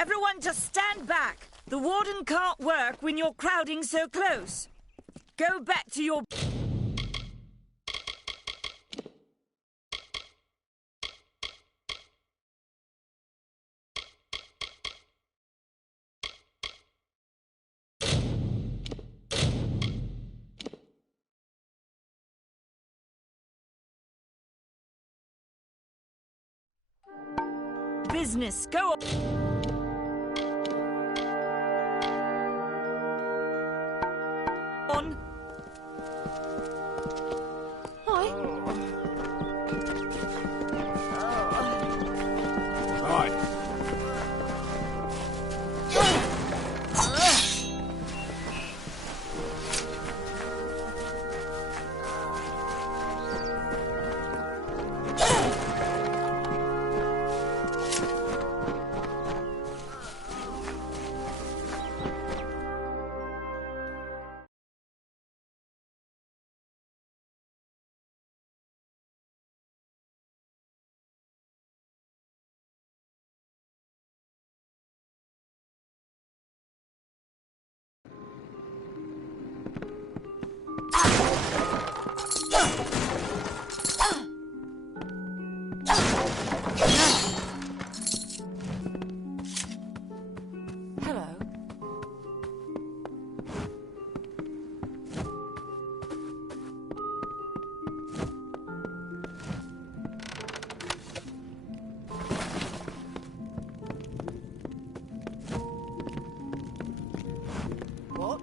Everyone just stand back. The warden can't work when you're crowding so close. Go back to your... business. Go on. What?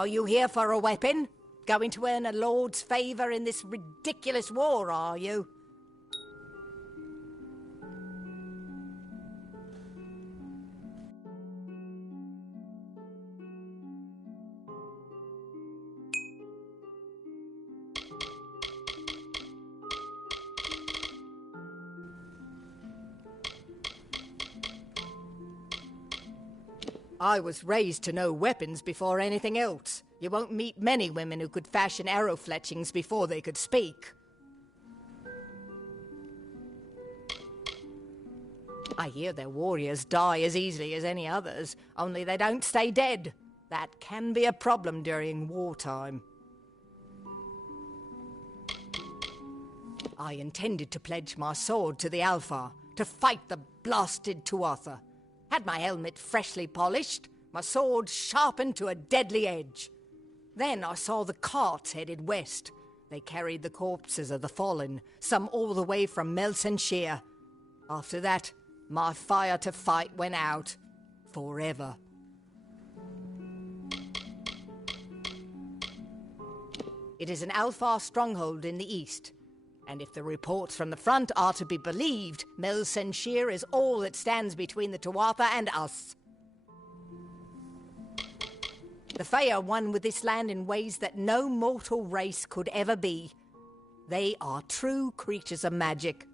Are you here for a weapon? Going to earn a lord's favour in this ridiculous war, are you? I was raised to know weapons before anything else. You won't meet many women who could fashion arrow fletchings before they could speak. I hear their warriors die as easily as any others, only they don't stay dead. That can be a problem during wartime. I intended to pledge my sword to the Alpha, to fight the blasted Tuatha. Had my helmet freshly polished, my sword sharpened to a deadly edge. Then I saw the carts headed west. They carried the corpses of the fallen, some all the way from Melsenshire. After that, my fire to fight went out. Forever. It is an Alfar stronghold in the east. And if the reports from the front are to be believed, Melsenshire is all that stands between the Tuatha and us. The Fae are one with this land in ways that no mortal race could ever be. They are true creatures of magic.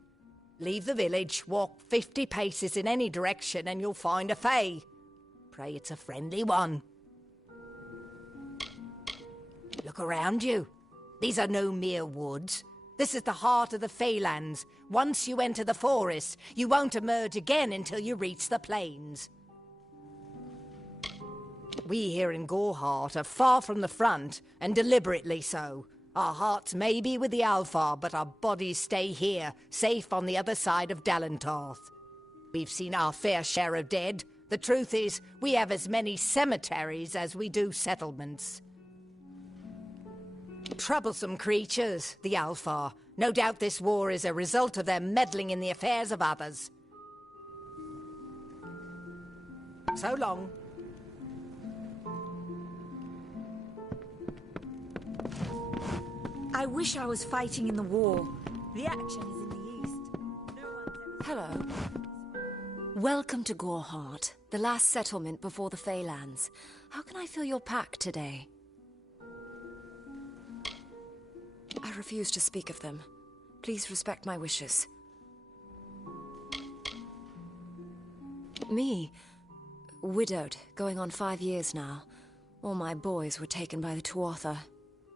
Leave the village, walk 50 paces in any direction, and you'll find a Fae. Pray it's a friendly one. Look around you. These are no mere woods. This is the heart of the Faelands. Once you enter the forest, you won't emerge again until you reach the plains. We here in Goreheart are far from the front, and deliberately so. Our hearts may be with the Alfar, but our bodies stay here, safe on the other side of Dalentarth. We've seen our fair share of dead. The truth is, we have as many cemeteries as we do settlements. Troublesome creatures, the Alfar. No doubt this war is a result of their meddling in the affairs of others. So long. I wish I was fighting in the war. The action is in the east. No one's ever... Hello. Welcome to Goreheart, the last settlement before the Faelands. How can I fill your pack today? I refuse to speak of them. Please respect my wishes. Me? Widowed, going on 5 years now. All my boys were taken by the Tuatha.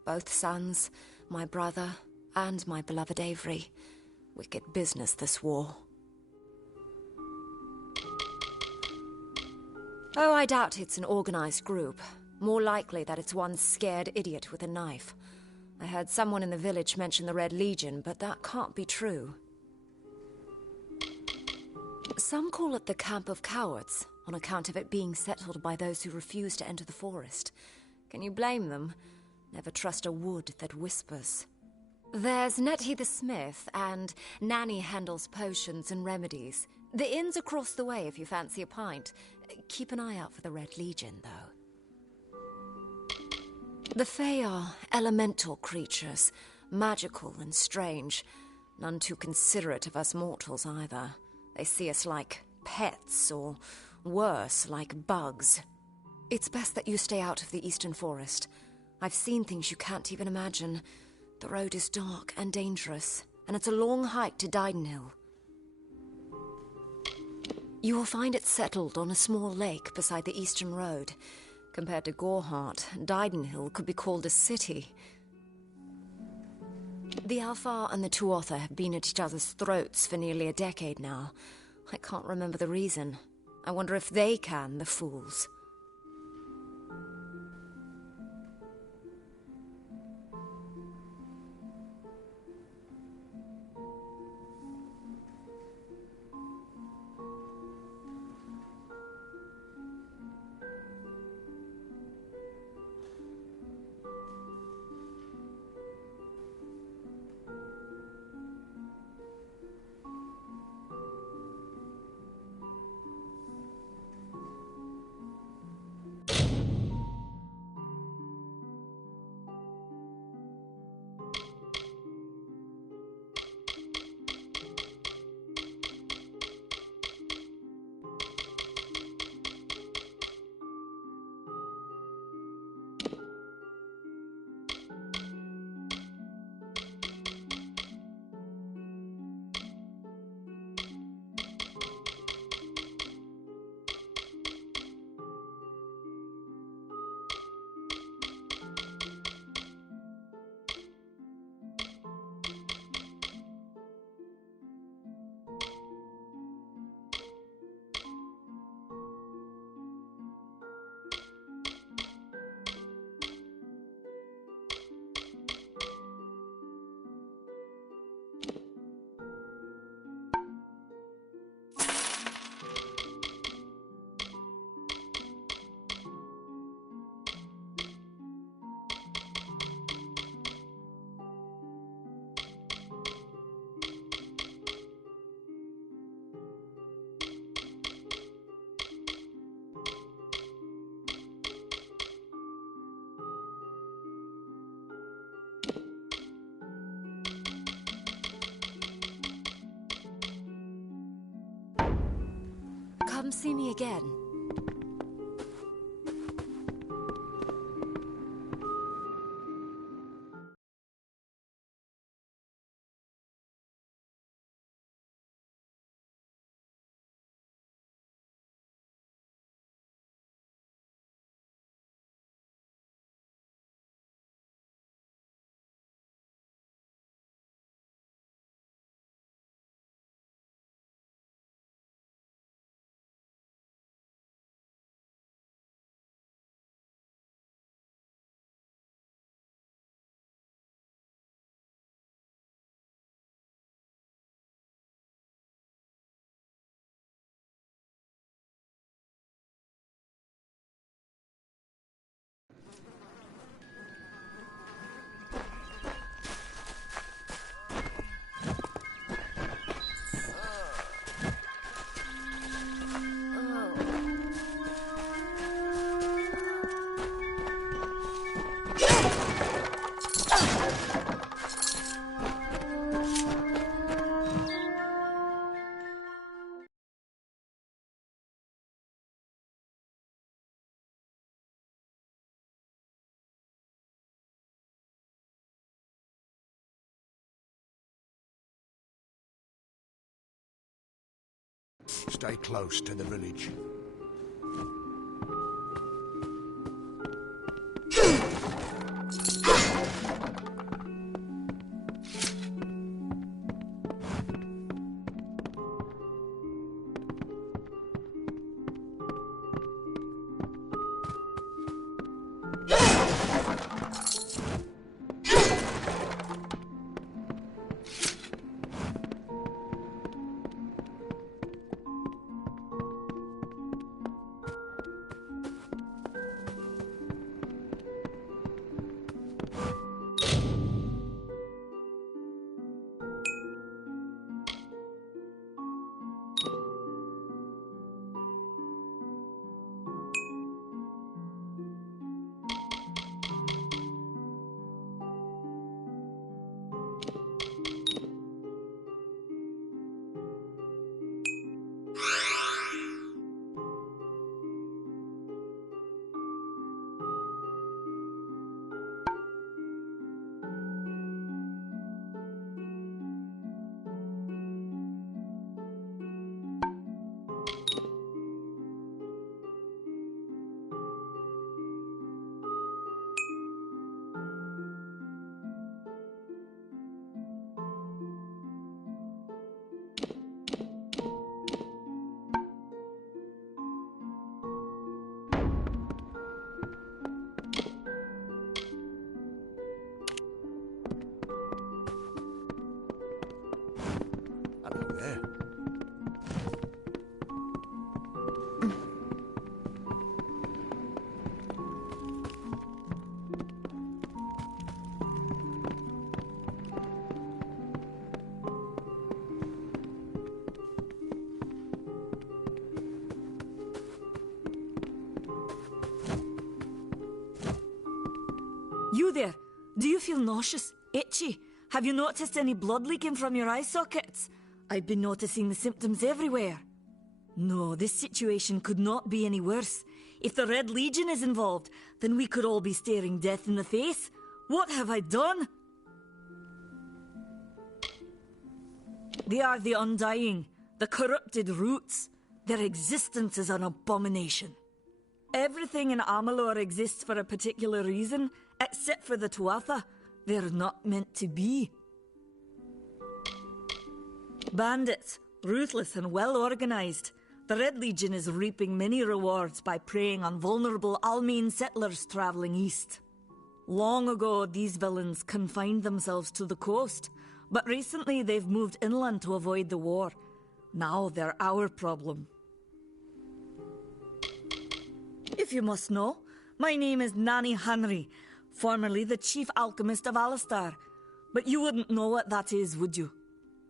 Both sons, my brother, and my beloved Avery. Wicked business, this war. Oh, I doubt it's an organized group. More likely that it's one scared idiot with a knife. I heard someone in the village mention the Red Legion, but that can't be true. Some call it the Camp of Cowards, on account of it being settled by those who refuse to enter the forest. Can you blame them? Never trust a wood that whispers. There's Nettie the Smith, and Nanny handles potions and remedies. The inn's across the way if you fancy a pint. Keep an eye out for the Red Legion, though. The Fae are elemental creatures, magical and strange. None too considerate of us mortals either. They see us like pets, or worse, like bugs. It's best that you stay out of the eastern forest. I've seen things you can't even imagine. The road is dark and dangerous, and it's a long hike to Didenhill. You will find it settled on a small lake beside the eastern road. Compared to Goreheart, Didenhill could be called a city. The Alfar and the Tuatha have been at each other's throats for nearly a decade now. I can't remember the reason. I wonder if they can, the fools. come see me again. Stay close to the village. There. You there? Do you feel nauseous? Itchy? Have you noticed any blood leaking from your eye sockets? I've been noticing the symptoms everywhere. No, this situation could not be any worse. If the Red Legion is involved, then we could all be staring death in the face. What have I done? They are the Undying, the corrupted roots. Their existence is an abomination. Everything in Amalur exists for a particular reason, except for the Tuatha. They're not meant to be. Bandits, ruthless and well organized. The Red Legion is reaping many rewards by preying on vulnerable Almine settlers traveling east. Long ago, these villains confined themselves to the coast, but recently they've moved inland to avoid the war. Now they're our problem. If you must know, my name is Nanny Henry, formerly the chief alchemist of Alistar. But you wouldn't know what that is, would you?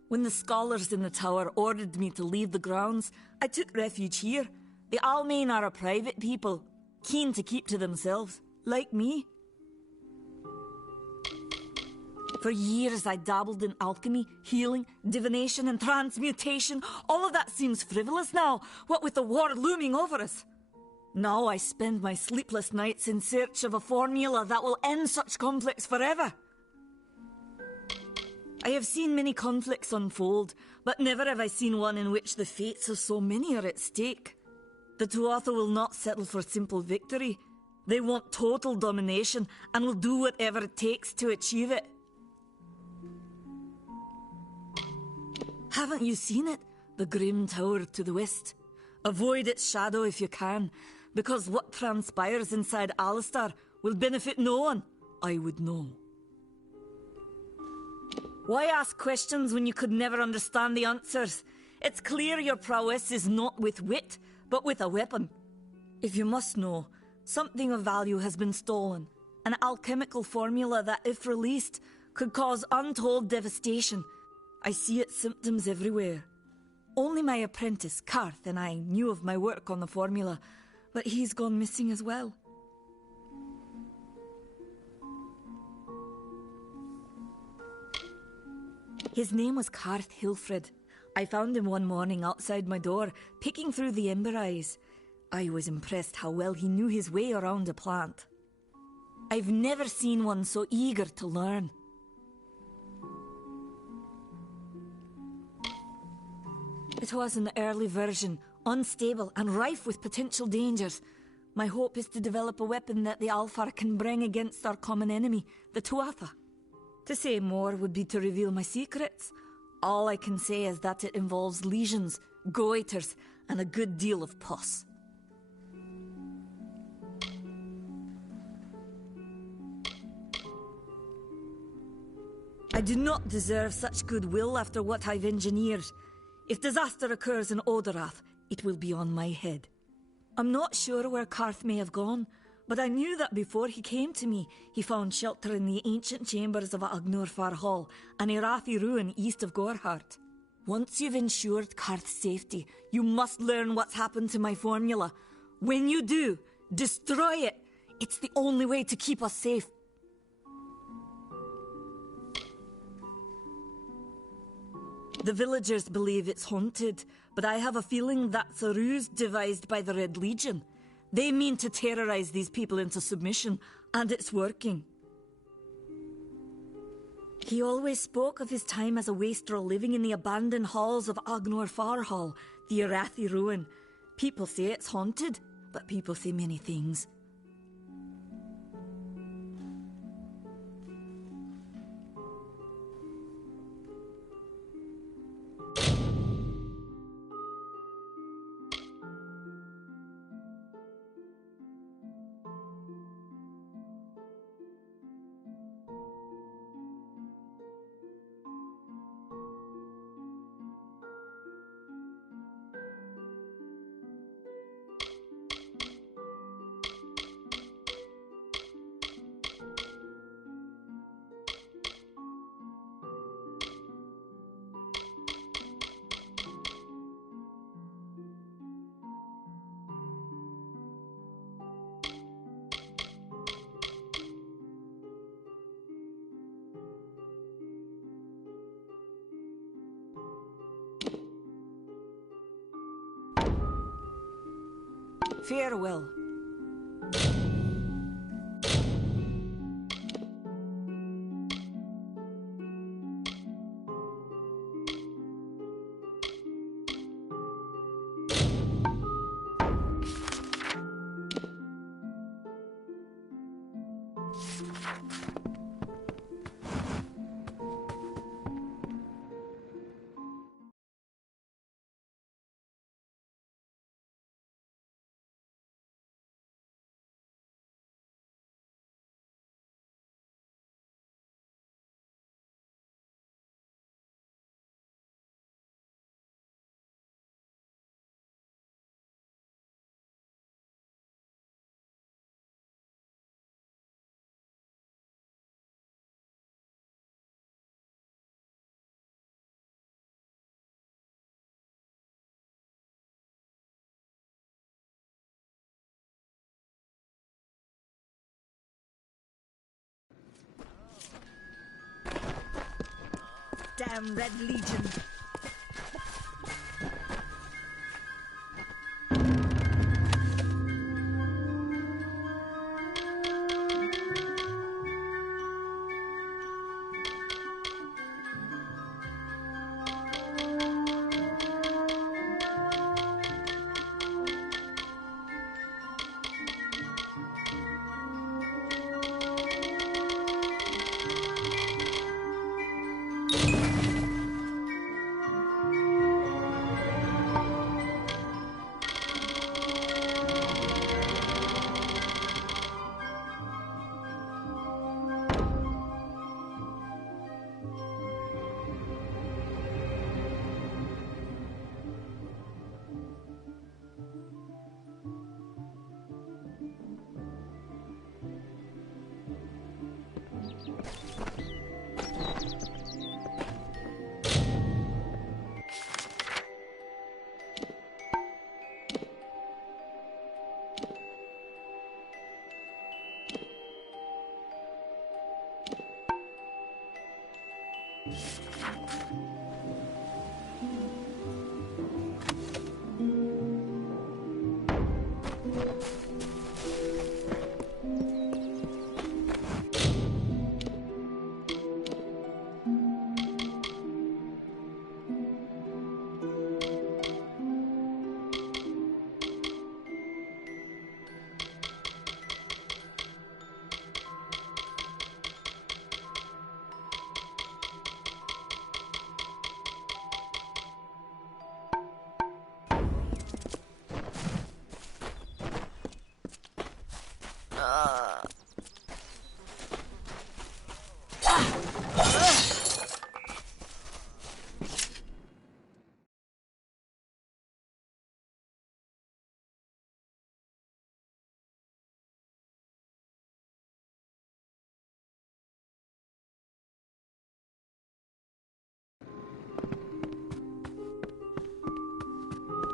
When the scholars in the tower ordered me to leave the grounds, I took refuge here. The Almain are a private people, keen to keep to themselves, like me. For years I dabbled in alchemy, healing, divination, and transmutation. All of that seems frivolous now, what with the war looming over us. Now I spend my sleepless nights in search of a formula that will end such conflicts forever. I have seen many conflicts unfold, but never have I seen one in which the fates of so many are at stake. The Tuatha will not settle for simple victory. They want total domination and will do whatever it takes to achieve it. Haven't you seen it? The grim tower to the west. Avoid its shadow if you can, because what transpires inside Alistar will benefit no one. I would know. Why ask questions when you could never understand the answers? It's clear your prowess is not with wit, but with a weapon. If you must know, something of value has been stolen. An alchemical formula that, if released, could cause untold devastation. I see its symptoms everywhere. Only my apprentice, Karth, and I knew of my work on the formula, but he's gone missing as well. His name was Karth Hilfred. I found him one morning outside my door, picking through the ember eyes. I was impressed how well he knew his way around a plant. I've never seen one so eager to learn. It was an early version, unstable and rife with potential dangers. My hope is to develop a weapon that the Alfar can bring against our common enemy, the Tuatha. To say more would be to reveal my secrets. All I can say is that it involves lesions, goiters, and a good deal of pus. I do not deserve such goodwill after what I've engineered. If disaster occurs in Odorath, it will be on my head. I'm not sure where Karth may have gone, but I knew that before he came to me, he found shelter in the ancient chambers of Agnurfar Hall, an Irathi ruin east of Gorhart. Once you've ensured Karth's safety, you must learn what's happened to my formula. When you do, destroy it. It's the only way to keep us safe. The villagers believe it's haunted, but I have a feeling that's a ruse devised by the Red Legion. They mean to terrorize these people into submission, and it's working. He always spoke of his time as a wastrel living in the abandoned halls of Agnor Farhall, the Irathi ruin. People say it's haunted, but people say many things. Farewell. Damn Red Legion.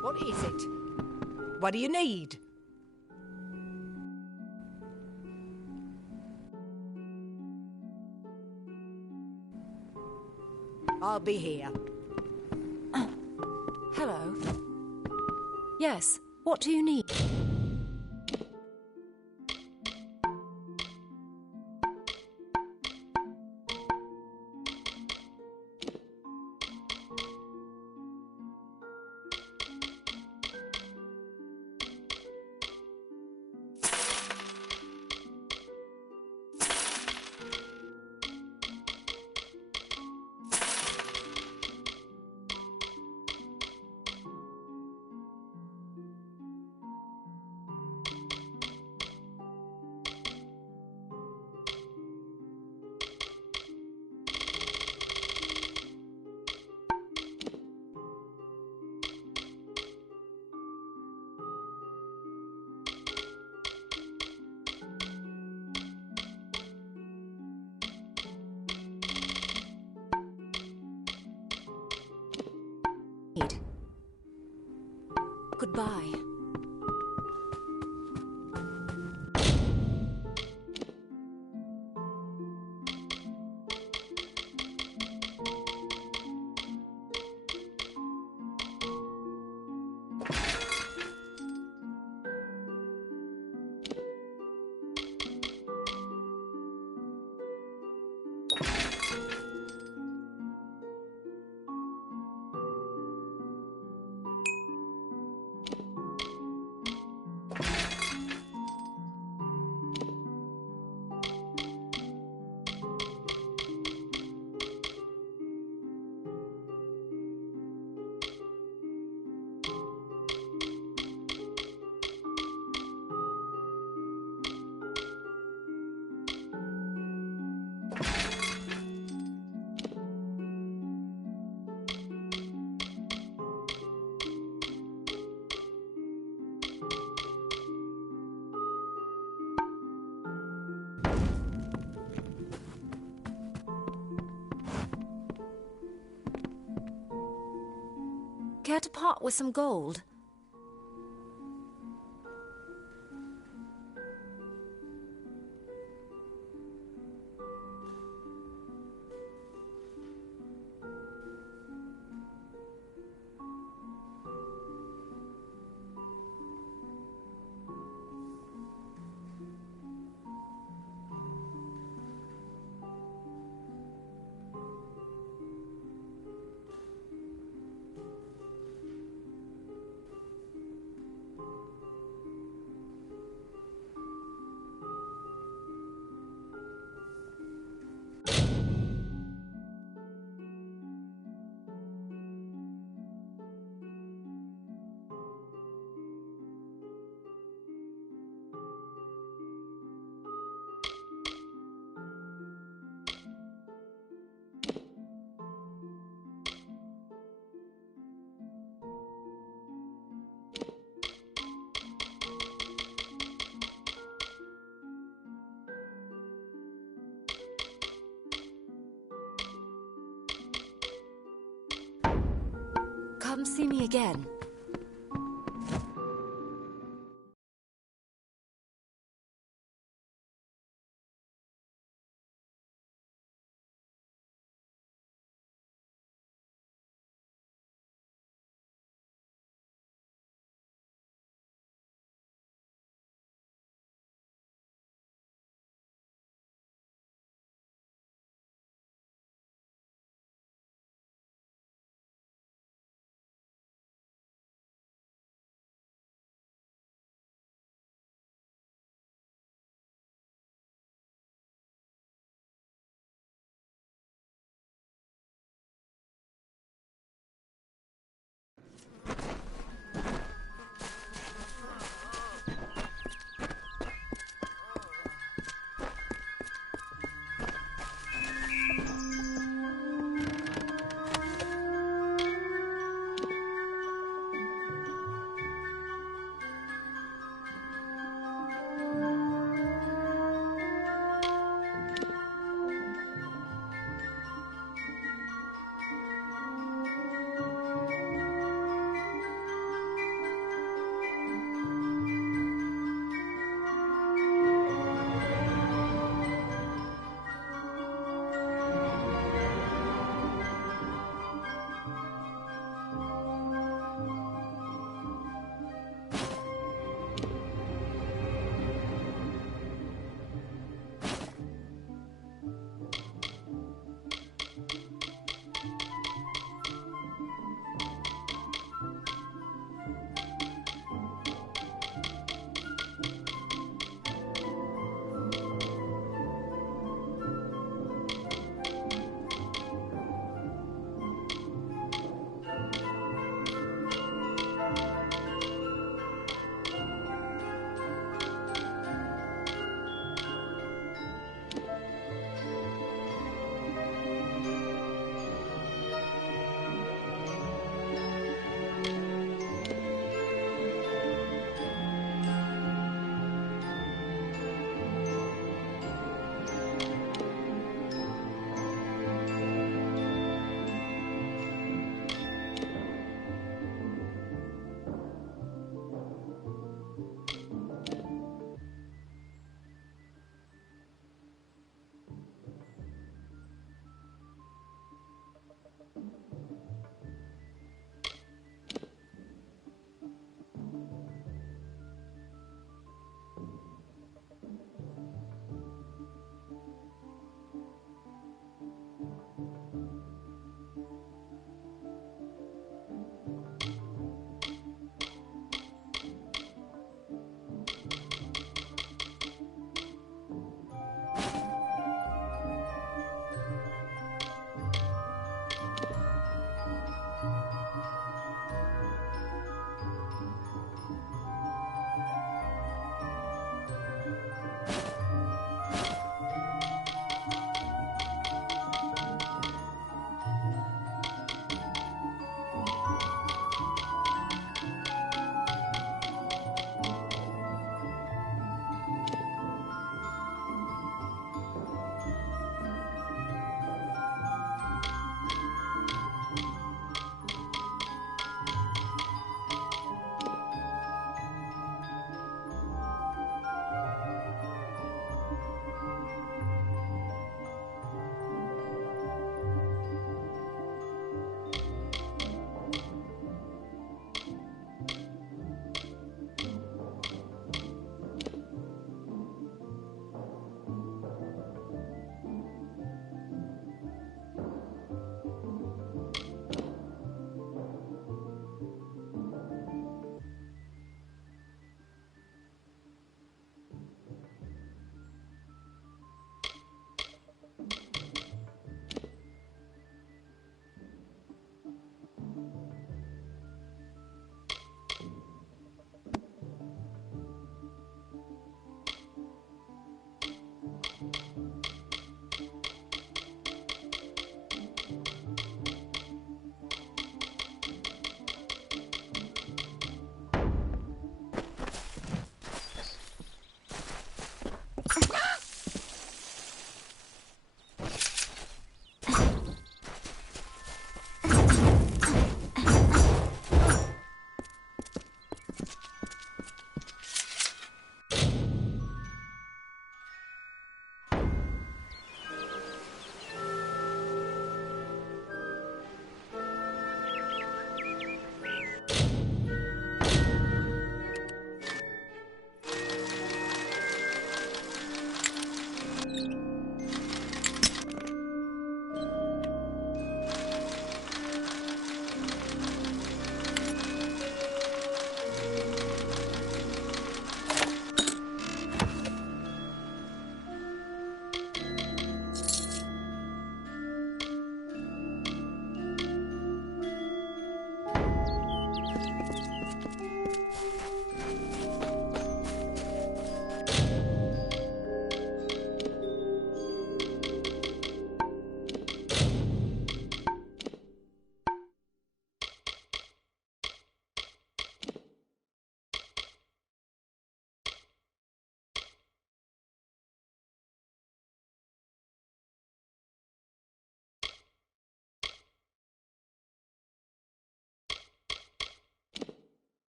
What is it? What do you need? I'll be here. Hello. Yes, what do you need? Goodbye. Care to part with some gold? Come see me again.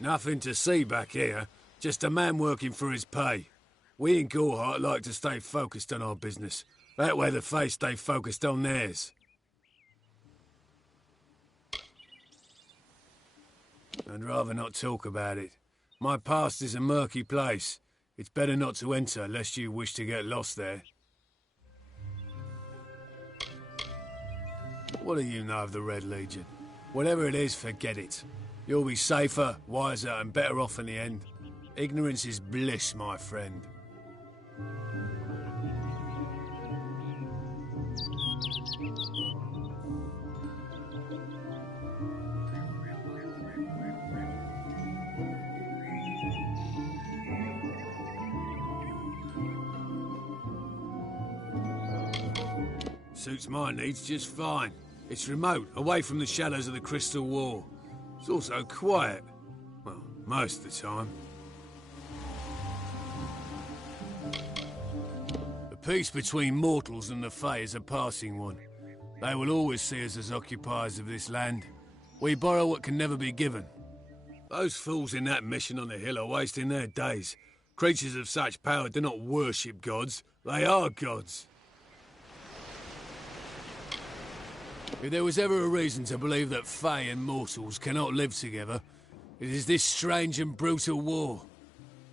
Nothing to see back here. Just a man working for his pay. We in Gorhart like to stay focused on our business. That way the Fae stay focused on theirs. I'd rather not talk about it. My past is a murky place. It's better not to enter, lest you wish to get lost there. What do you know of the Red Legion? Whatever it is, forget it. You'll be safer, wiser, and better off in the end. Ignorance is bliss, my friend. Suits my needs just fine. It's remote, away from the shadows of the Crystal War. It's also quiet. Well, most of the time. The peace between mortals and the Fae is a passing one. They will always see us as occupiers of this land. We borrow what can never be given. Those fools in that mission on the hill are wasting their days. Creatures of such power do not worship gods. They are gods. If there was ever a reason to believe that Fae and mortals cannot live together, it is this strange and brutal war.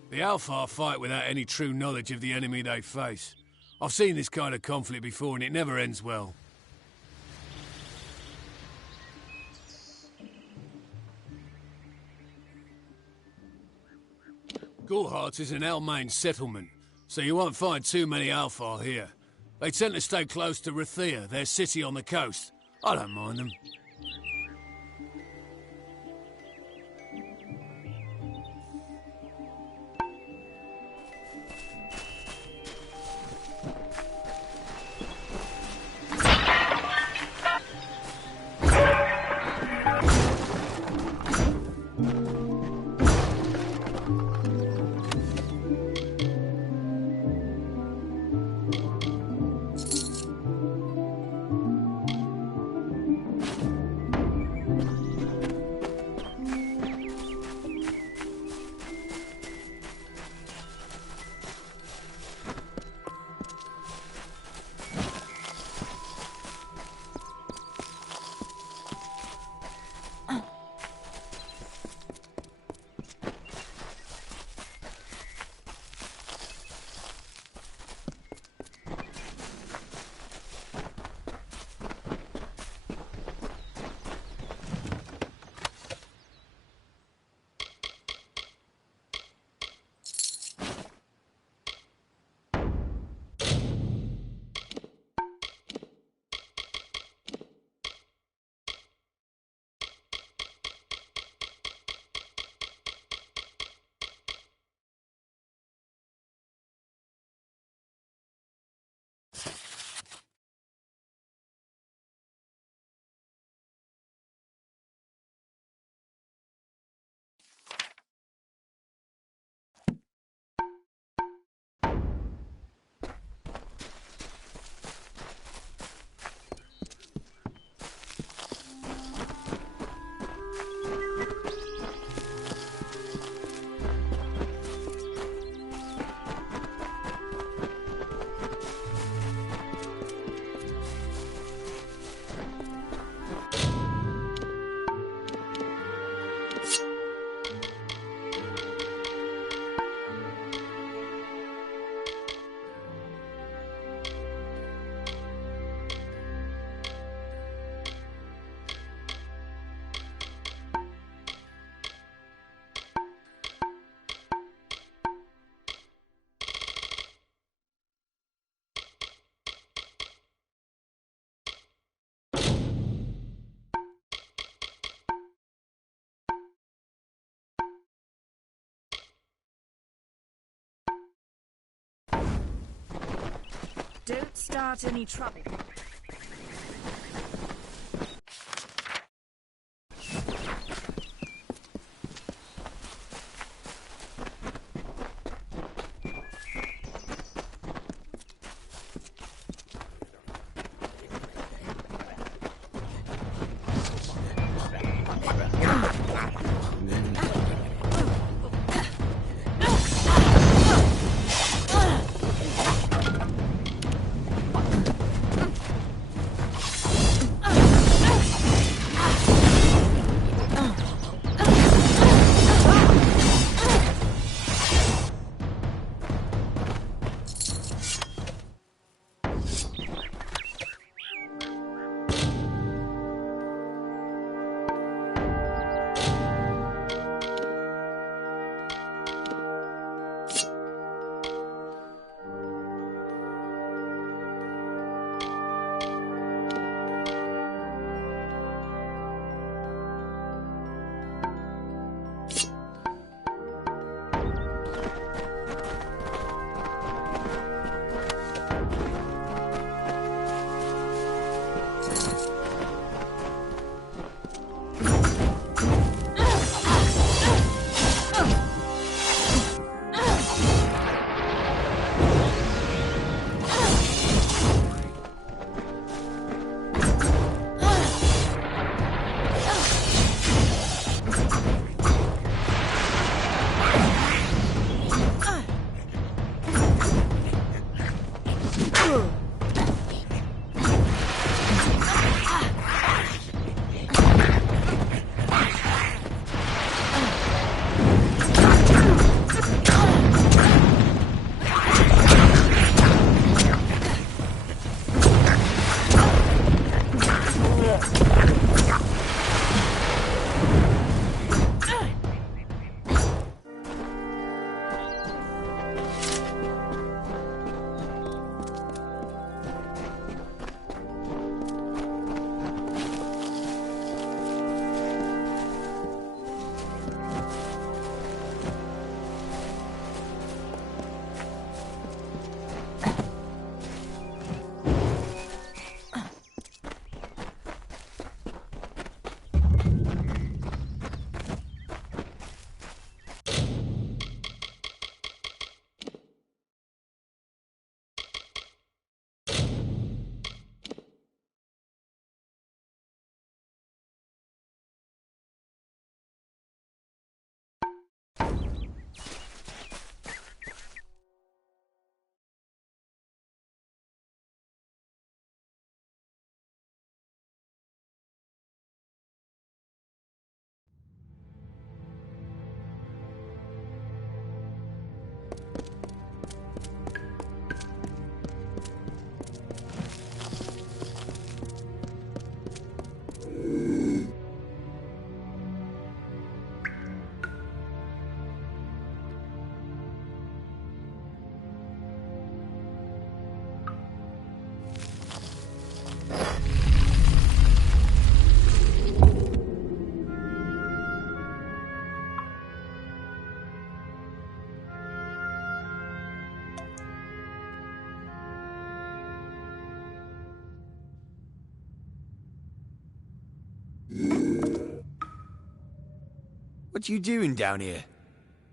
The Alfar fight without any true knowledge of the enemy they face. I've seen this kind of conflict before and it never ends well. Gorhart is an Almain settlement, so you won't find too many Alfar here. They tend to stay close to Rathia, their city on the coast. I don't mind them. Don't start any trouble. What you doing down here?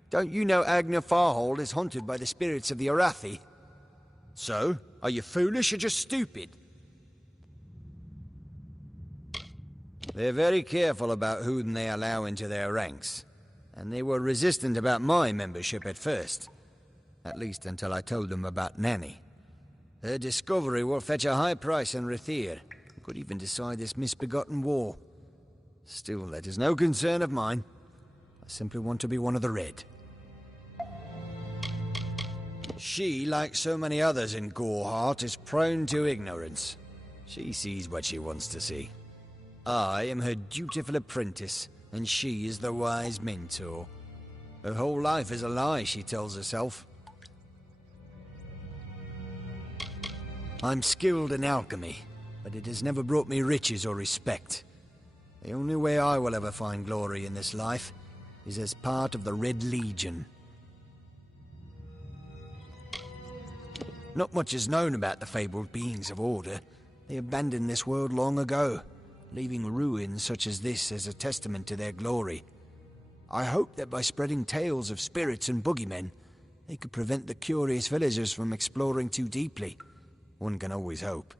Don't you know Agna Farhold is haunted by the spirits of the Arathi? So, are you foolish or just stupid? They're very careful about whom they allow into their ranks, and they were resistant about my membership at first. At least until I told them about Nanny. Her discovery will fetch a high price in Rathir, could even decide this misbegotten war. Still, that is no concern of mine. I simply want to be one of the Red. She, like so many others in Goreheart, is prone to ignorance. She sees what she wants to see. I am her dutiful apprentice, and she is the wise mentor. Her whole life is a lie, she tells herself. I'm skilled in alchemy, but it has never brought me riches or respect. The only way I will ever find glory in this life is as part of the Red Legion. Not much is known about the fabled beings of Order. They abandoned this world long ago, leaving ruins such as this as a testament to their glory. I hope that by spreading tales of spirits and boogeymen, they could prevent the curious villagers from exploring too deeply. One can always hope.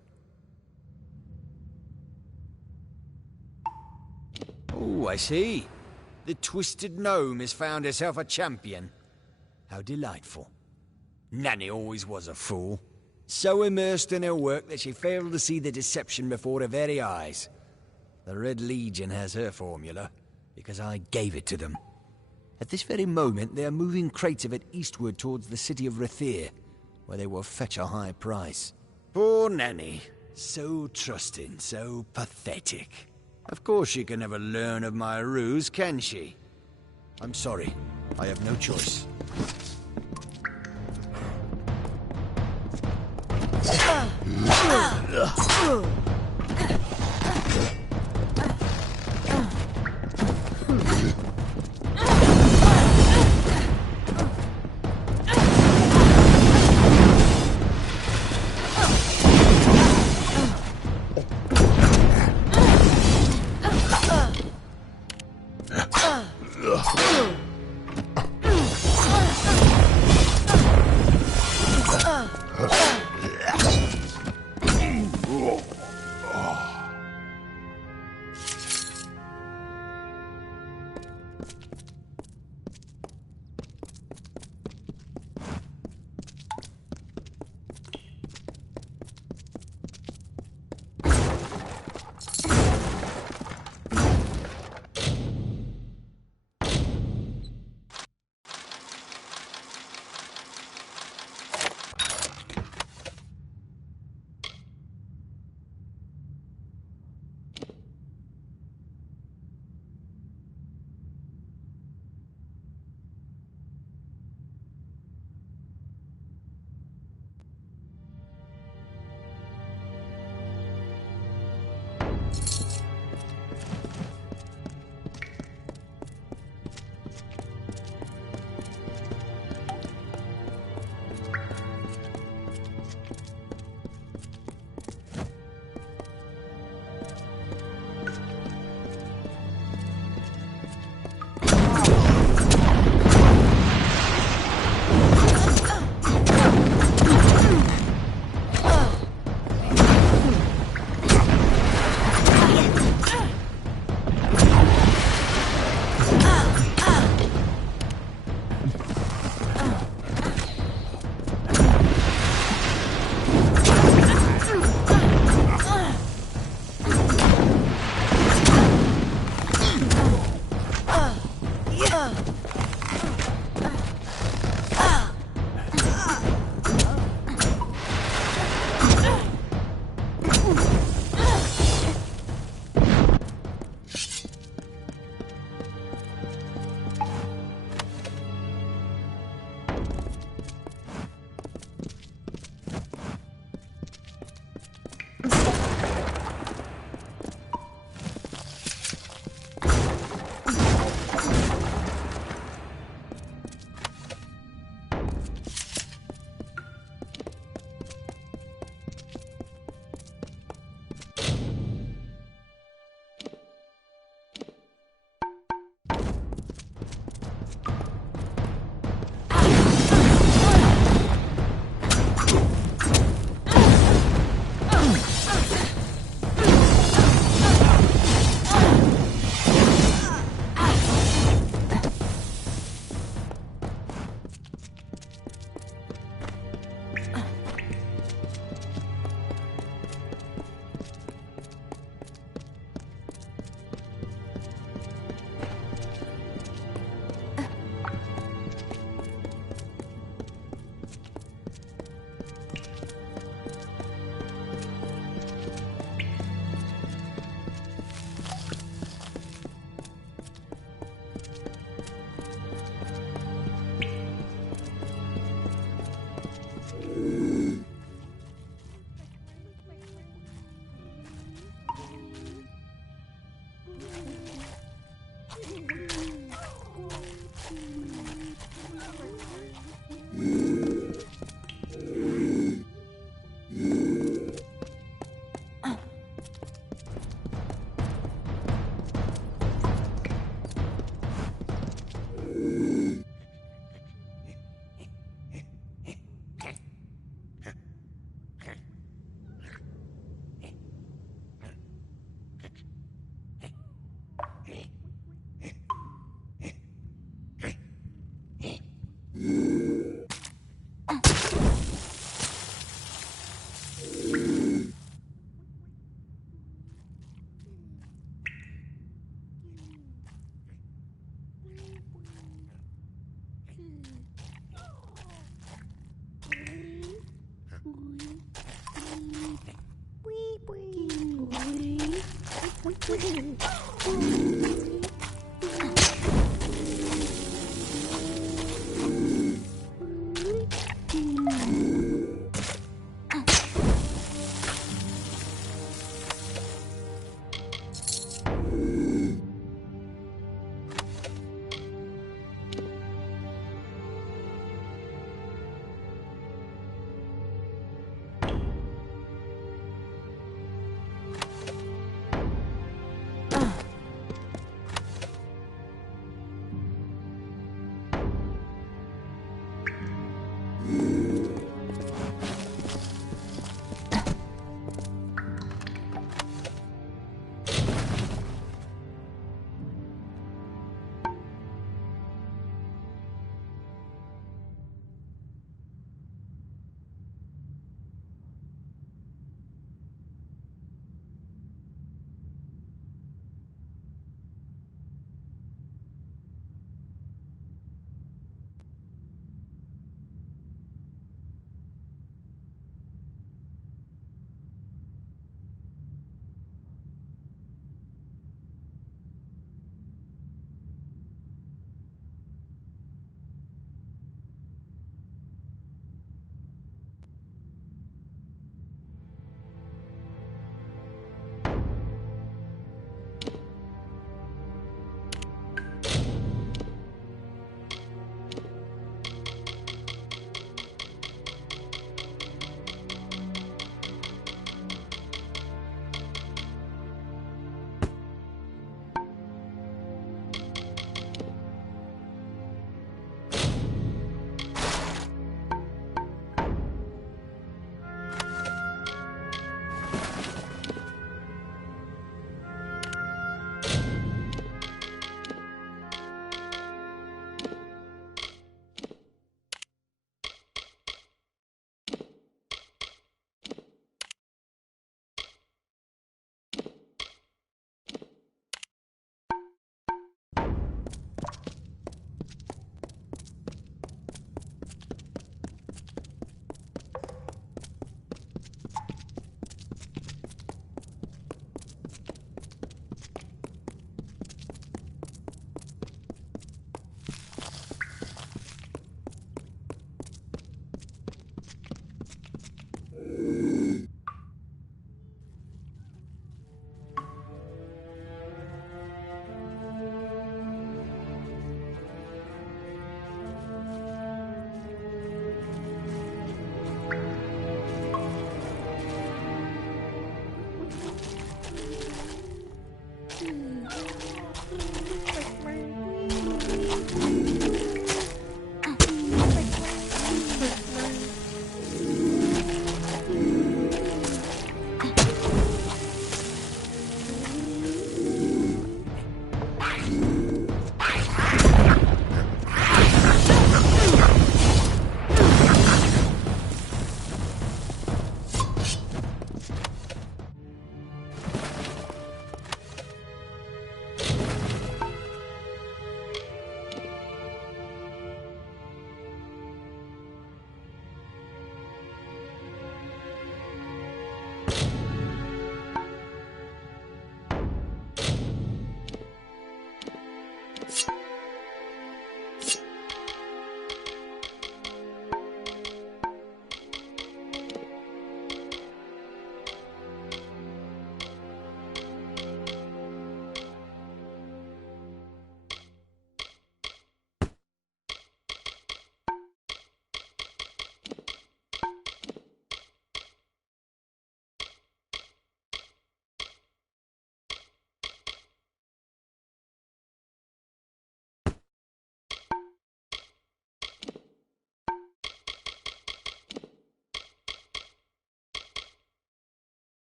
Oh, I see. The Twisted Gnome has found herself a champion. How delightful. Nanny always was a fool. So immersed in her work that she failed to see the deception before her very eyes. The Red Legion has her formula, because I gave it to them. At this very moment, they are moving crates of it eastward towards the city of Rathir, where they will fetch a high price. Poor Nanny. So trusting, so pathetic. Of course she can never learn of my ruse, can she? I'm sorry. I have no choice.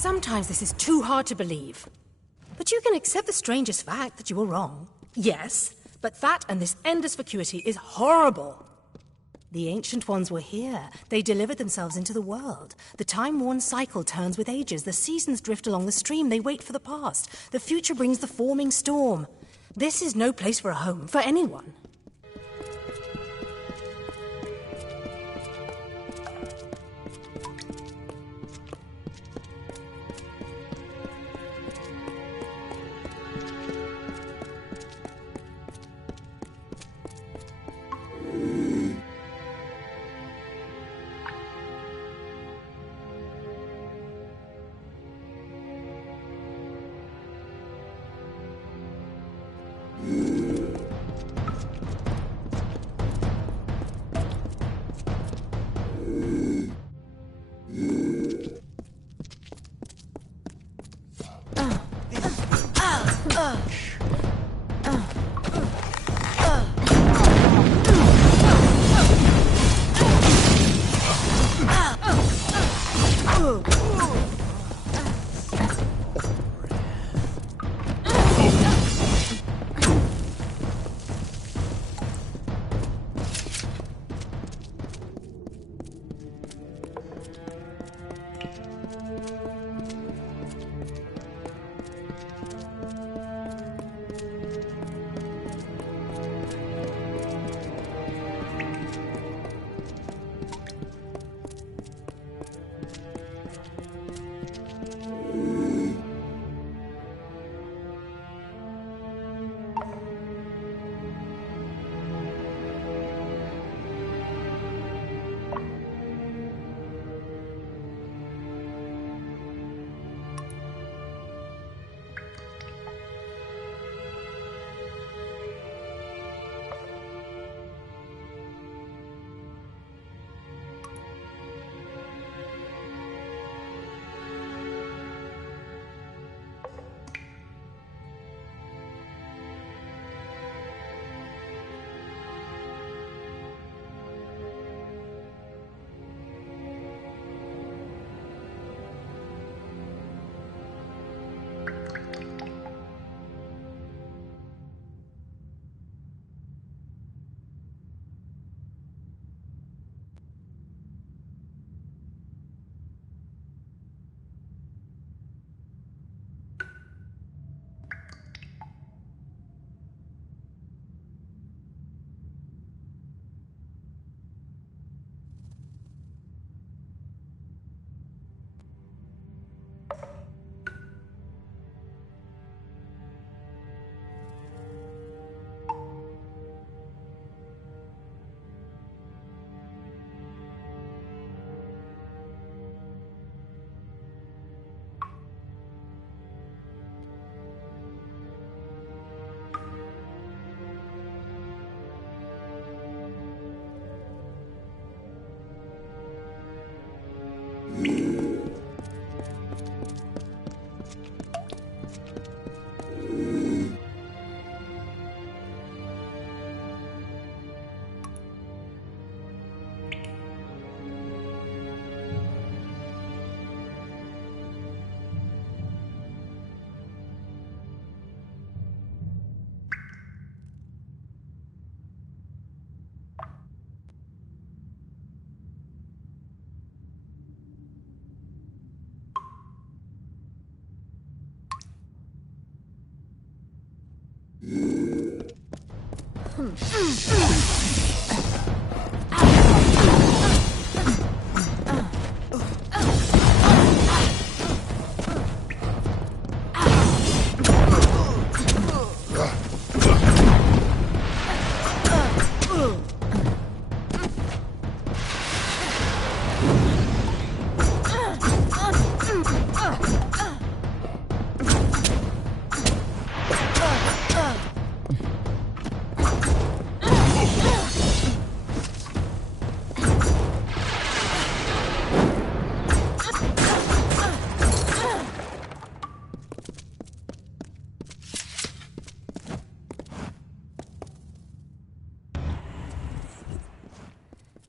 Sometimes this is too hard to believe. But you can accept the strangest fact that you were wrong. Yes, but that and this endless vacuity is horrible. The Ancient Ones were here. They delivered themselves into the world. The time-worn cycle turns with ages. The seasons drift along the stream. They wait for the past. The future brings the forming storm. This is no place for a home, for anyone.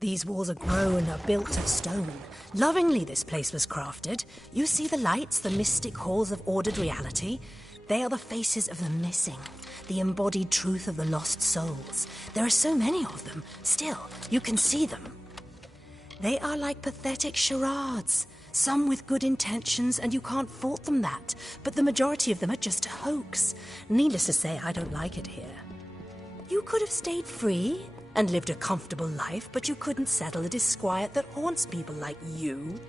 These walls are grown, are built of stone. Lovingly this place was crafted. You see the lights, the mystic halls of ordered reality? They are the faces of the missing, the embodied truth of the lost souls. There are so many of them. Still, you can see them. They are like pathetic charades. Some with good intentions, and you can't fault them that. But the majority of them are just a hoax. Needless to say, I don't like it here. You could have stayed free and lived a comfortable life, but you couldn't settle the disquiet that haunts people like you.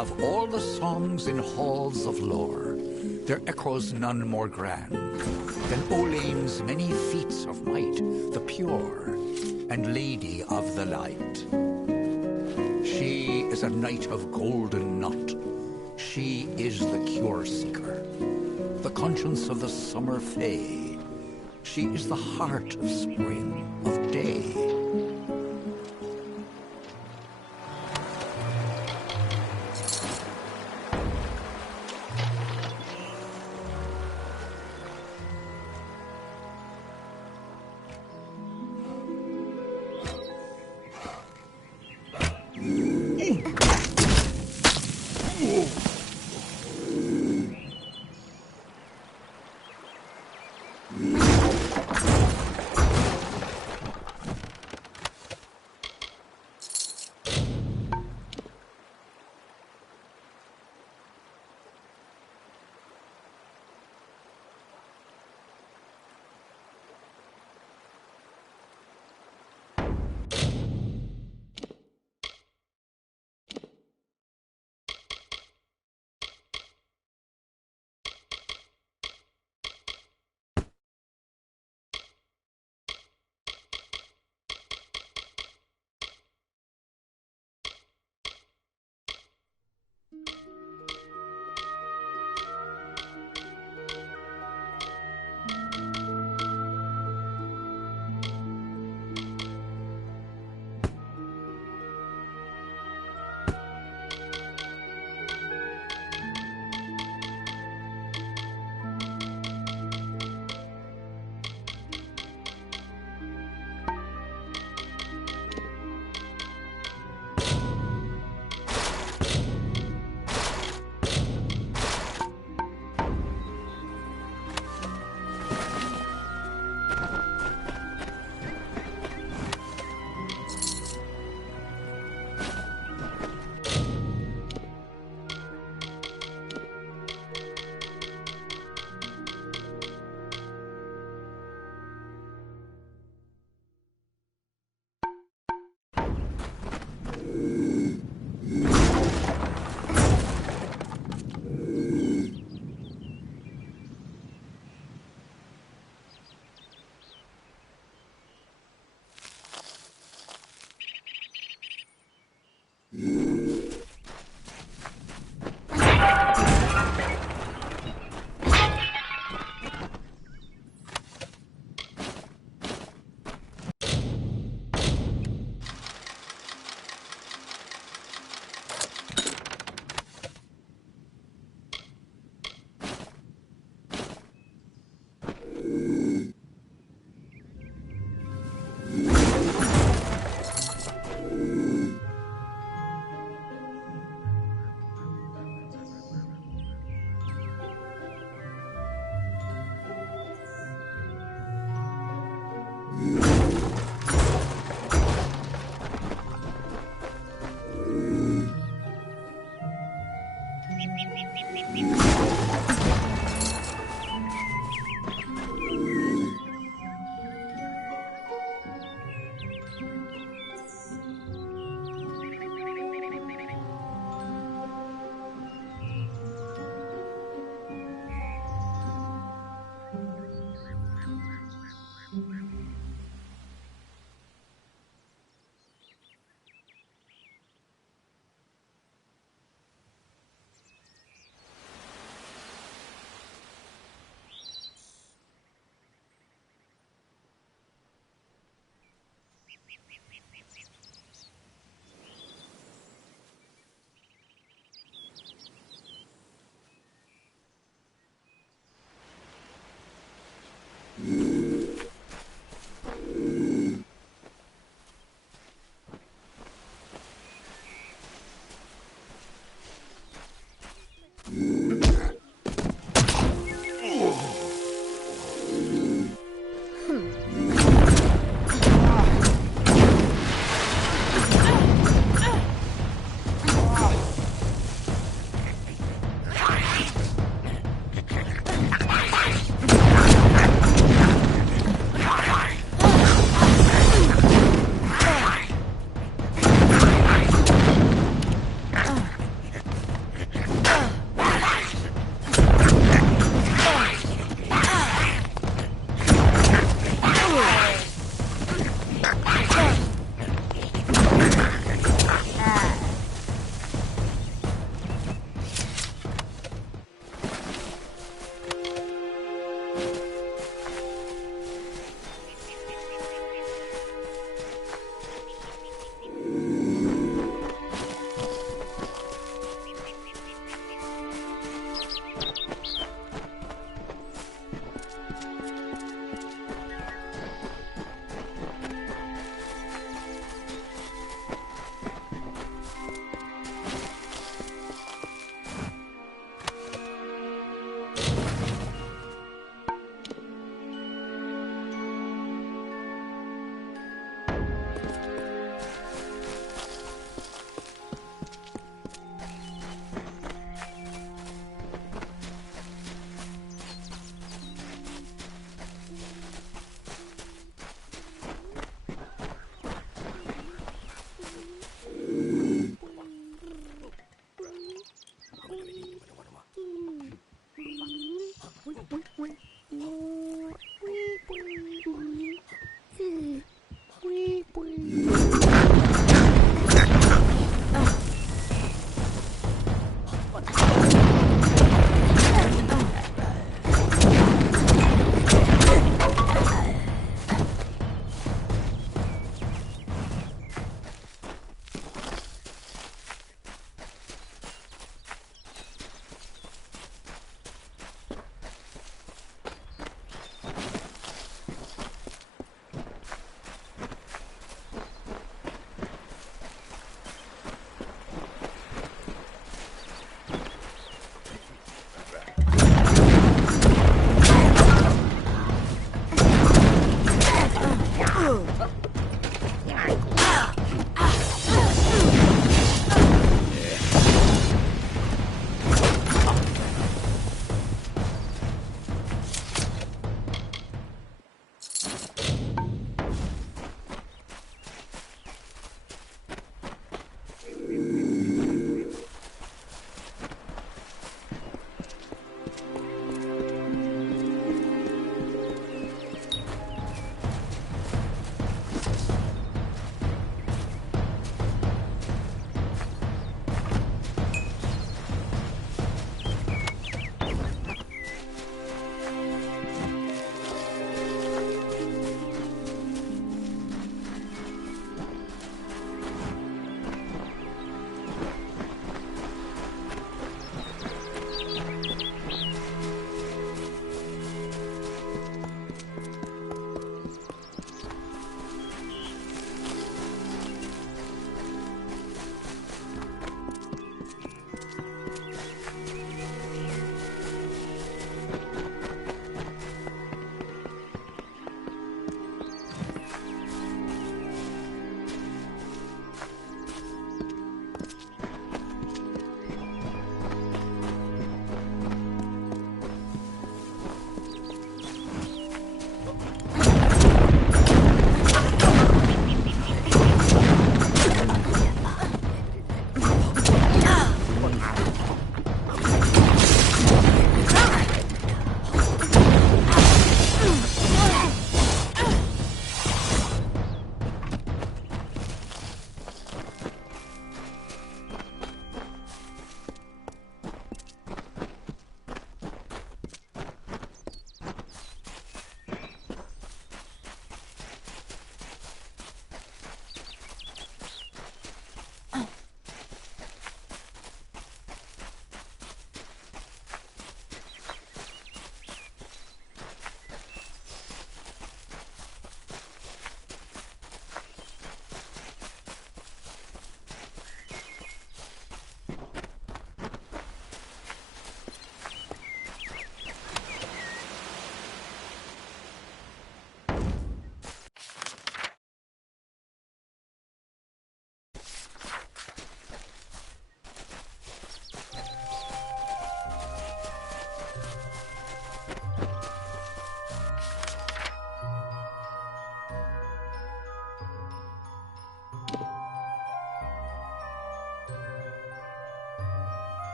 Of all the songs in halls of lore, there echoes none more grand than Olaine's many feats of might, the pure and lady of the light. She is a knight of golden knot. She is the cure seeker, the conscience of the summer fae. She is the heart of spring, of day.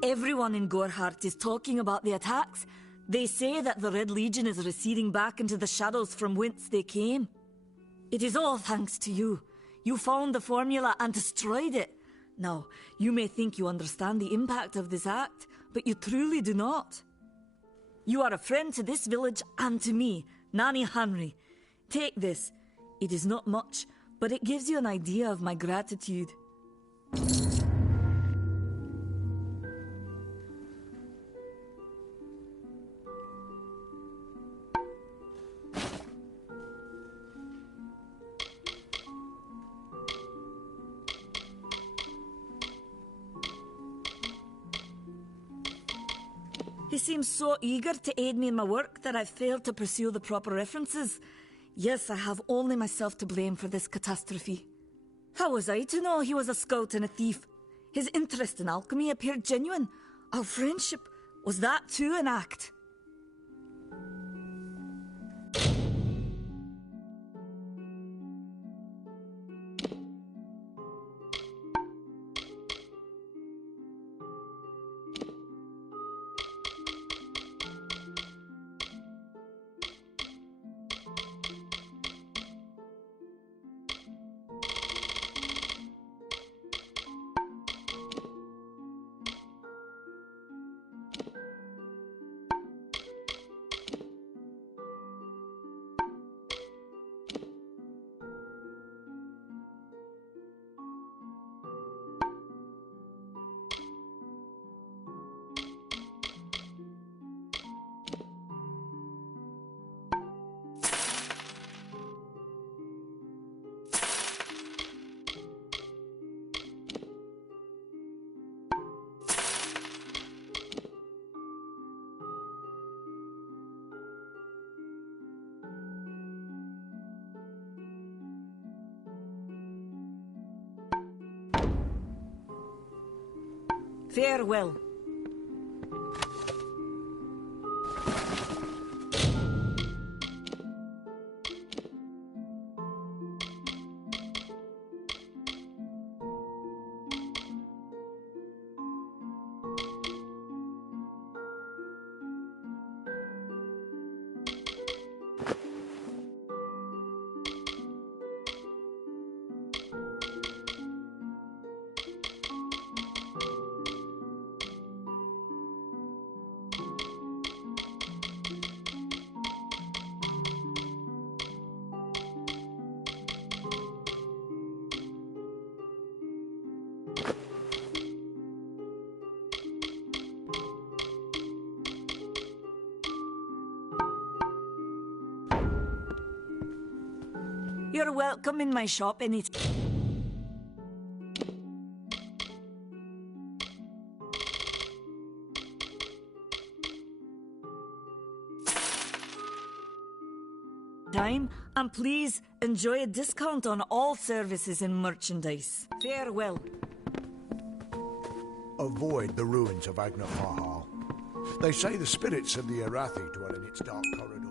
Everyone in Gorhart is talking about the attacks. They say that the Red Legion is receding back into the shadows from whence they came. It is all thanks to you. You found the formula and destroyed it. Now, you may think you understand the impact of this act, but you truly do not. You are a friend to this village and to me, Nanny Henry. Take this. It is not much, but it gives you an idea of my gratitude. He seems so eager to aid me in my work that I've failed to pursue the proper references. Yes, I have only myself to blame for this catastrophe. How was I to know he was a scout and a thief? His interest in alchemy appeared genuine. Our friendship, was that too an act? Farewell. You're welcome in my shop anytime. And please enjoy a discount on all services and merchandise. Farewell. Avoid the ruins of Agnafahal. They say the spirits of the Arathi dwell in its dark corridors.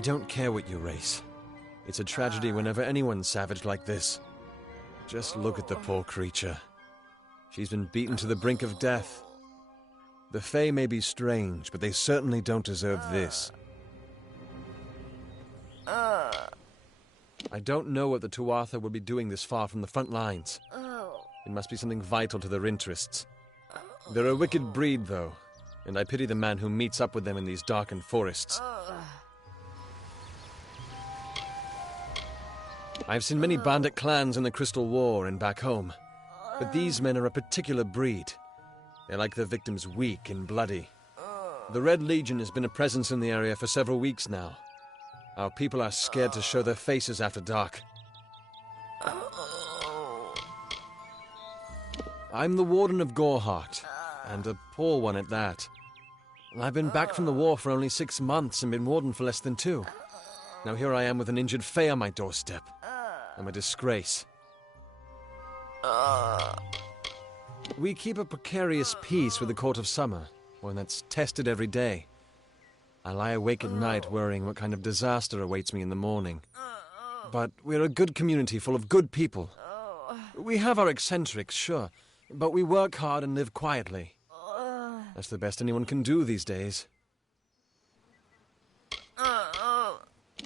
I don't care what you race. It's a tragedy whenever anyone's savaged like this. Just look at the poor creature. She's been beaten to the brink of death. The Fae may be strange, but they certainly don't deserve this. I don't know what the Tuatha would be doing this far from the front lines. It must be something vital to their interests. They're a wicked breed, though, and I pity the man who meets up with them in these darkened forests. I've seen many bandit clans in the Crystal War and back home, but these men are a particular breed. They like their victims weak and bloody. The Red Legion has been a presence in the area for several weeks now. Our people are scared to show their faces after dark. I'm the Warden of Goreheart, and a poor one at that. I've been back from the war for only 6 months and been Warden for less than 2. Now here I am with an injured Fae on my doorstep. I'm a disgrace. We keep a precarious peace with the Court of Summer, one that's tested every day. I lie awake at night worrying what kind of disaster awaits me in the morning. But we're a good community full of good people. We have our eccentrics, sure, but we work hard and live quietly. That's the best anyone can do these days.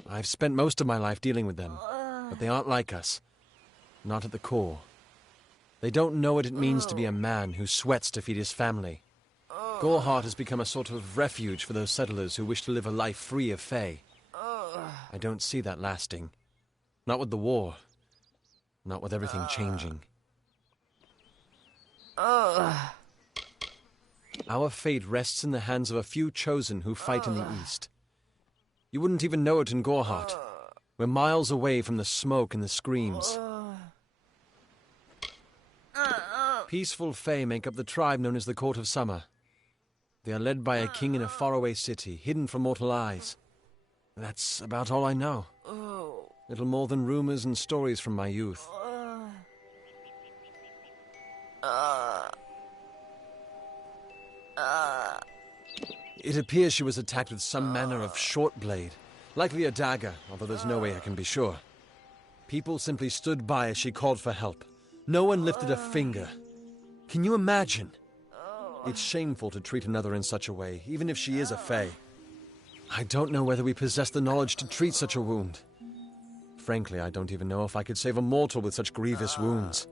I've spent most of my life dealing with them, but they aren't like us. Not at the core. They don't know what it means to be a man who sweats to feed his family. Goreheart has become a sort of refuge for those settlers who wish to live a life free of Fae. I don't see that lasting. Not with the war. Not with everything changing. Our fate rests in the hands of a few chosen who fight in the east. You wouldn't even know it in Goreheart. We're miles away from the smoke and the screams. Peaceful Fae make up the tribe known as the Court of Summer. They are led by a king in a faraway city, hidden from mortal eyes. That's about all I know. Little more than rumors and stories from my youth. It appears she was attacked with some manner of short blade, likely a dagger, although there's no way I can be sure. People simply stood by as she called for help. No one lifted a finger. Can you imagine? It's shameful to treat another in such a way, even if she is a Fae. I don't know whether we possess the knowledge to treat such a wound. Frankly, I don't even know if I could save a mortal with such grievous wounds.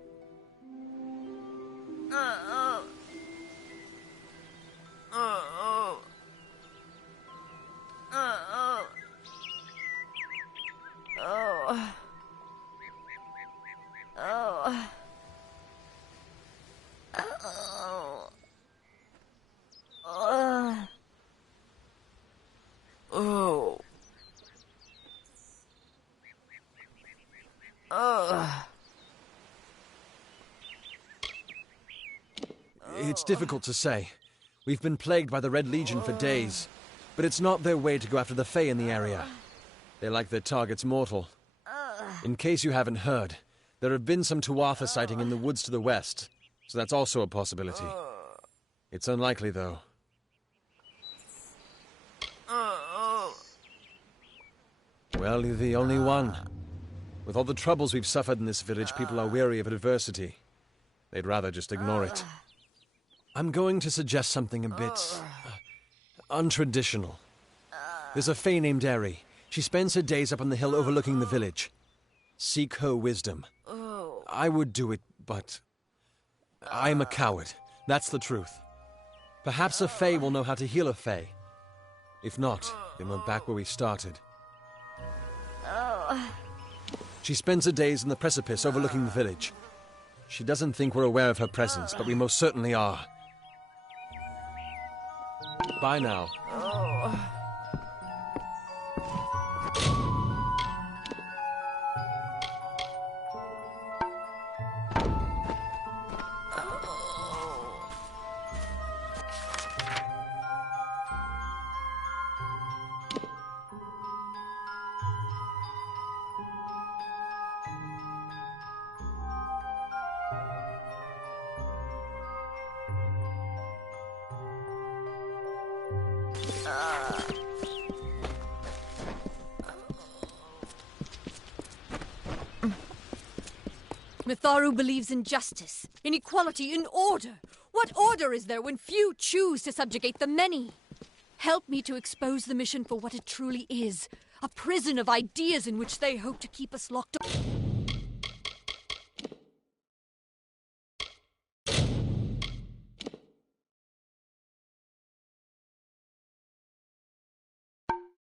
It's difficult to say. We've been plagued by the Red Legion for days, but it's not their way to go after the Fae in the area. They like their targets mortal. In case you haven't heard, there have been some Tuatha sighting in the woods to the west, so that's also a possibility. It's unlikely, though. Well, you're the only one. With all the troubles we've suffered in this village, people are weary of adversity. They'd rather just ignore it. I'm going to suggest something a bit untraditional. There's a Fae named Eri. She spends her days up on the hill overlooking the village. Seek her wisdom. I would do it, but I'm a coward. That's the truth. Perhaps a Fae will know how to heal a Fae. If not, then we're back where we started. She spends her days in the precipice overlooking the village. She doesn't think we're aware of her presence, but we most certainly are. Bye now. Mitharu believes in justice, in equality, in order. What order is there when few choose to subjugate the many? Help me to expose the mission for what it truly is. A prison of ideas in which they hope to keep us locked up.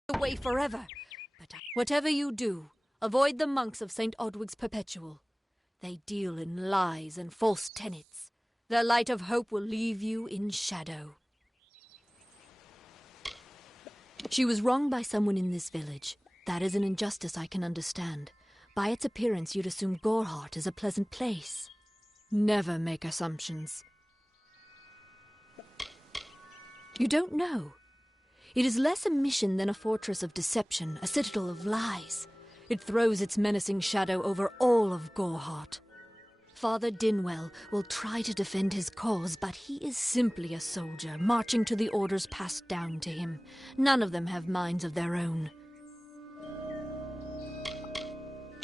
Away forever. But whatever you do, avoid the monks of St. Odwig's Perpetual. They deal in lies and false tenets. Their light of hope will leave you in shadow. She was wronged by someone in this village. That is an injustice I can understand. By its appearance, you'd assume Goreheart is a pleasant place. Never make assumptions. You don't know. It is less a mission than a fortress of deception, a citadel of lies. It throws its menacing shadow over all of Goreheart. Father Dinwell will try to defend his cause, but he is simply a soldier, marching to the orders passed down to him. None of them have minds of their own.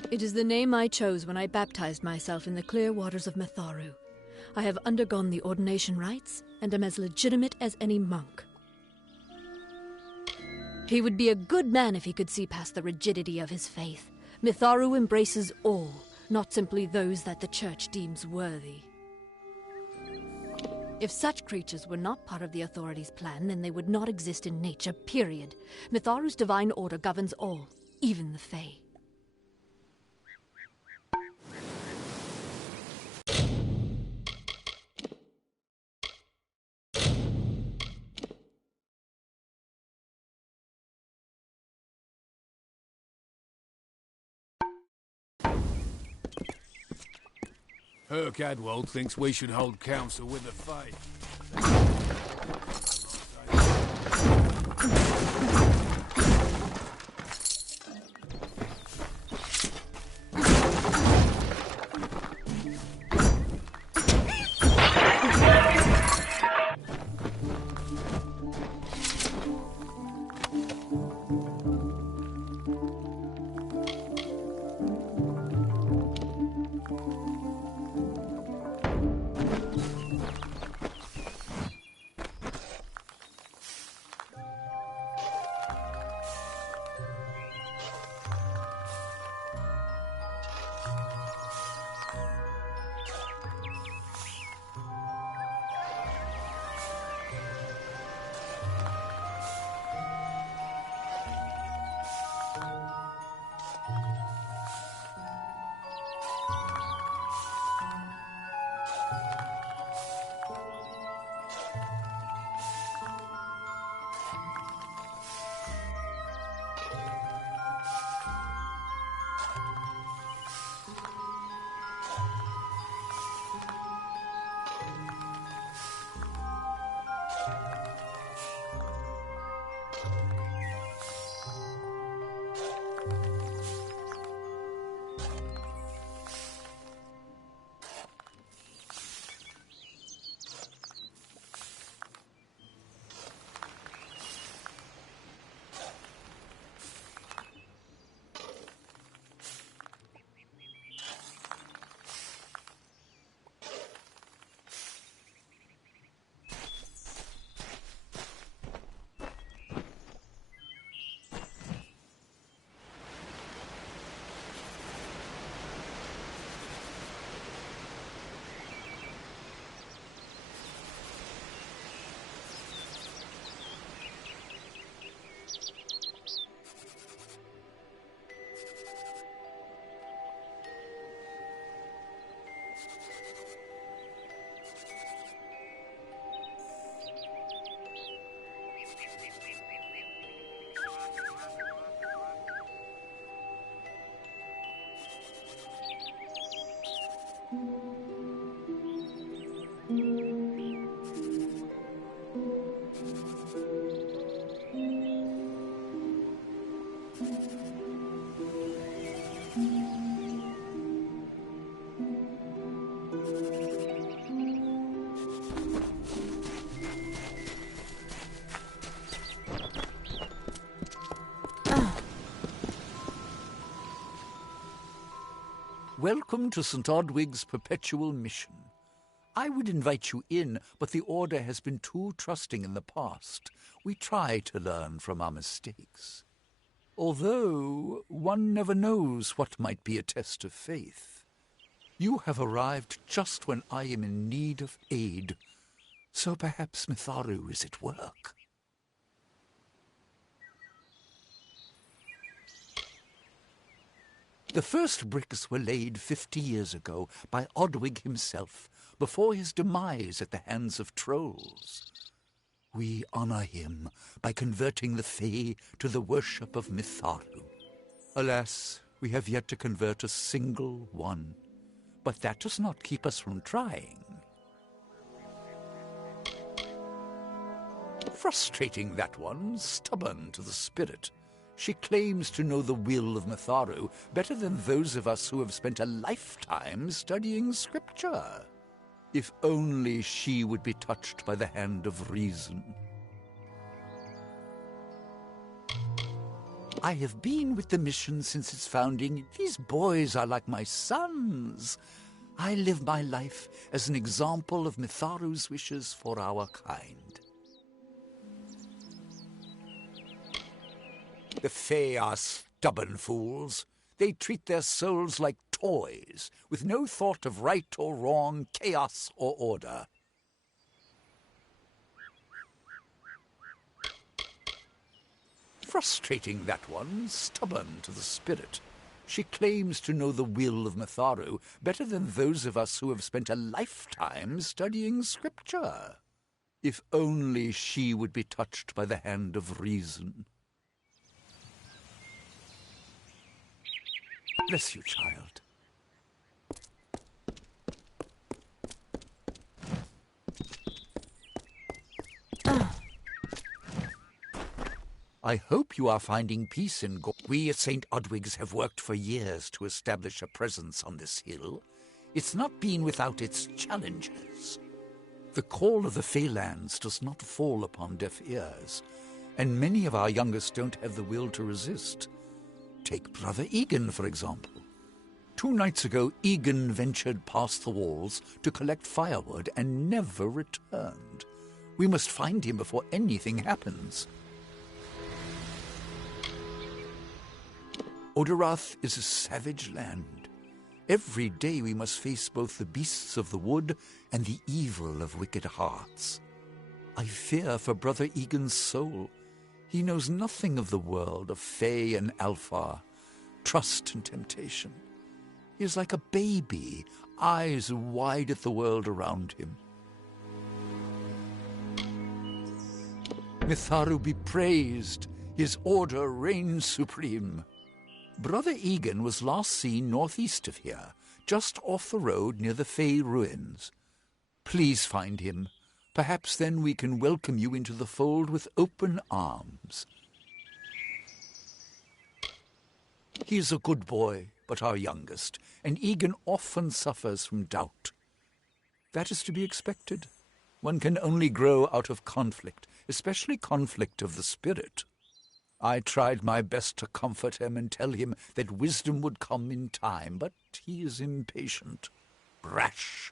It is the name I chose when I baptized myself in the clear waters of Mitharu. I have undergone the ordination rites, and am as legitimate as any monk. He would be a good man if he could see past the rigidity of his faith. Mitharu embraces all, not simply those that the Church deems worthy. If such creatures were not part of the authorities' plan, then they would not exist in nature, period. Mitharu's divine order governs all, even the Fae. Adwold thinks we should hold council with the Fae. Welcome to St. Odwig's perpetual mission. I would invite you in, but the Order has been too trusting in the past. We try to learn from our mistakes. Although one never knows what might be a test of faith. You have arrived just when I am in need of aid, so perhaps Mitharu is at work. The first bricks were laid 50 years ago by Odwig himself, before his demise at the hands of trolls. We honor him by converting the Fae to the worship of Mitharu. Alas, we have yet to convert a single one, but that does not keep us from trying. Frustrating, that one, stubborn to the spirit. She claims to know the will of Mitharu better than those of us who have spent a lifetime studying scripture. If only she would be touched by the hand of reason. I have been with the mission since its founding. These boys are like my sons. I live my life as an example of Mitharu's wishes for our kind. The Fae are stubborn fools. They treat their souls like toys, with no thought of right or wrong, chaos or order. Frustrating, that one, stubborn to the spirit. She claims to know the will of Mitharu better than those of us who have spent a lifetime studying scripture. If only she would be touched by the hand of reason. Bless you, child. I hope you are finding peace in We at St. Odwig's have worked for years to establish a presence on this hill. It's not been without its challenges. The call of the Feylands does not fall upon deaf ears, and many of our youngest don't have the will to resist. Take Brother Egan, for example. 2 nights ago, Egan ventured past the walls to collect firewood and never returned. We must find him before anything happens. Oderath is a savage land. Every day we must face both the beasts of the wood and the evil of wicked hearts. I fear for Brother Egan's soul. He knows nothing of the world of Fae and Alpha, trust and temptation. He is like a baby, eyes wide at the world around him. Mitharu be praised, his order reigns supreme. Brother Egan was last seen northeast of here, just off the road near the Fae ruins. Please find him. Perhaps then we can welcome you into the fold with open arms. He is a good boy, but our youngest, and Egan often suffers from doubt. That is to be expected. One can only grow out of conflict, especially conflict of the spirit. I tried my best to comfort him and tell him that wisdom would come in time, but he is impatient, brash.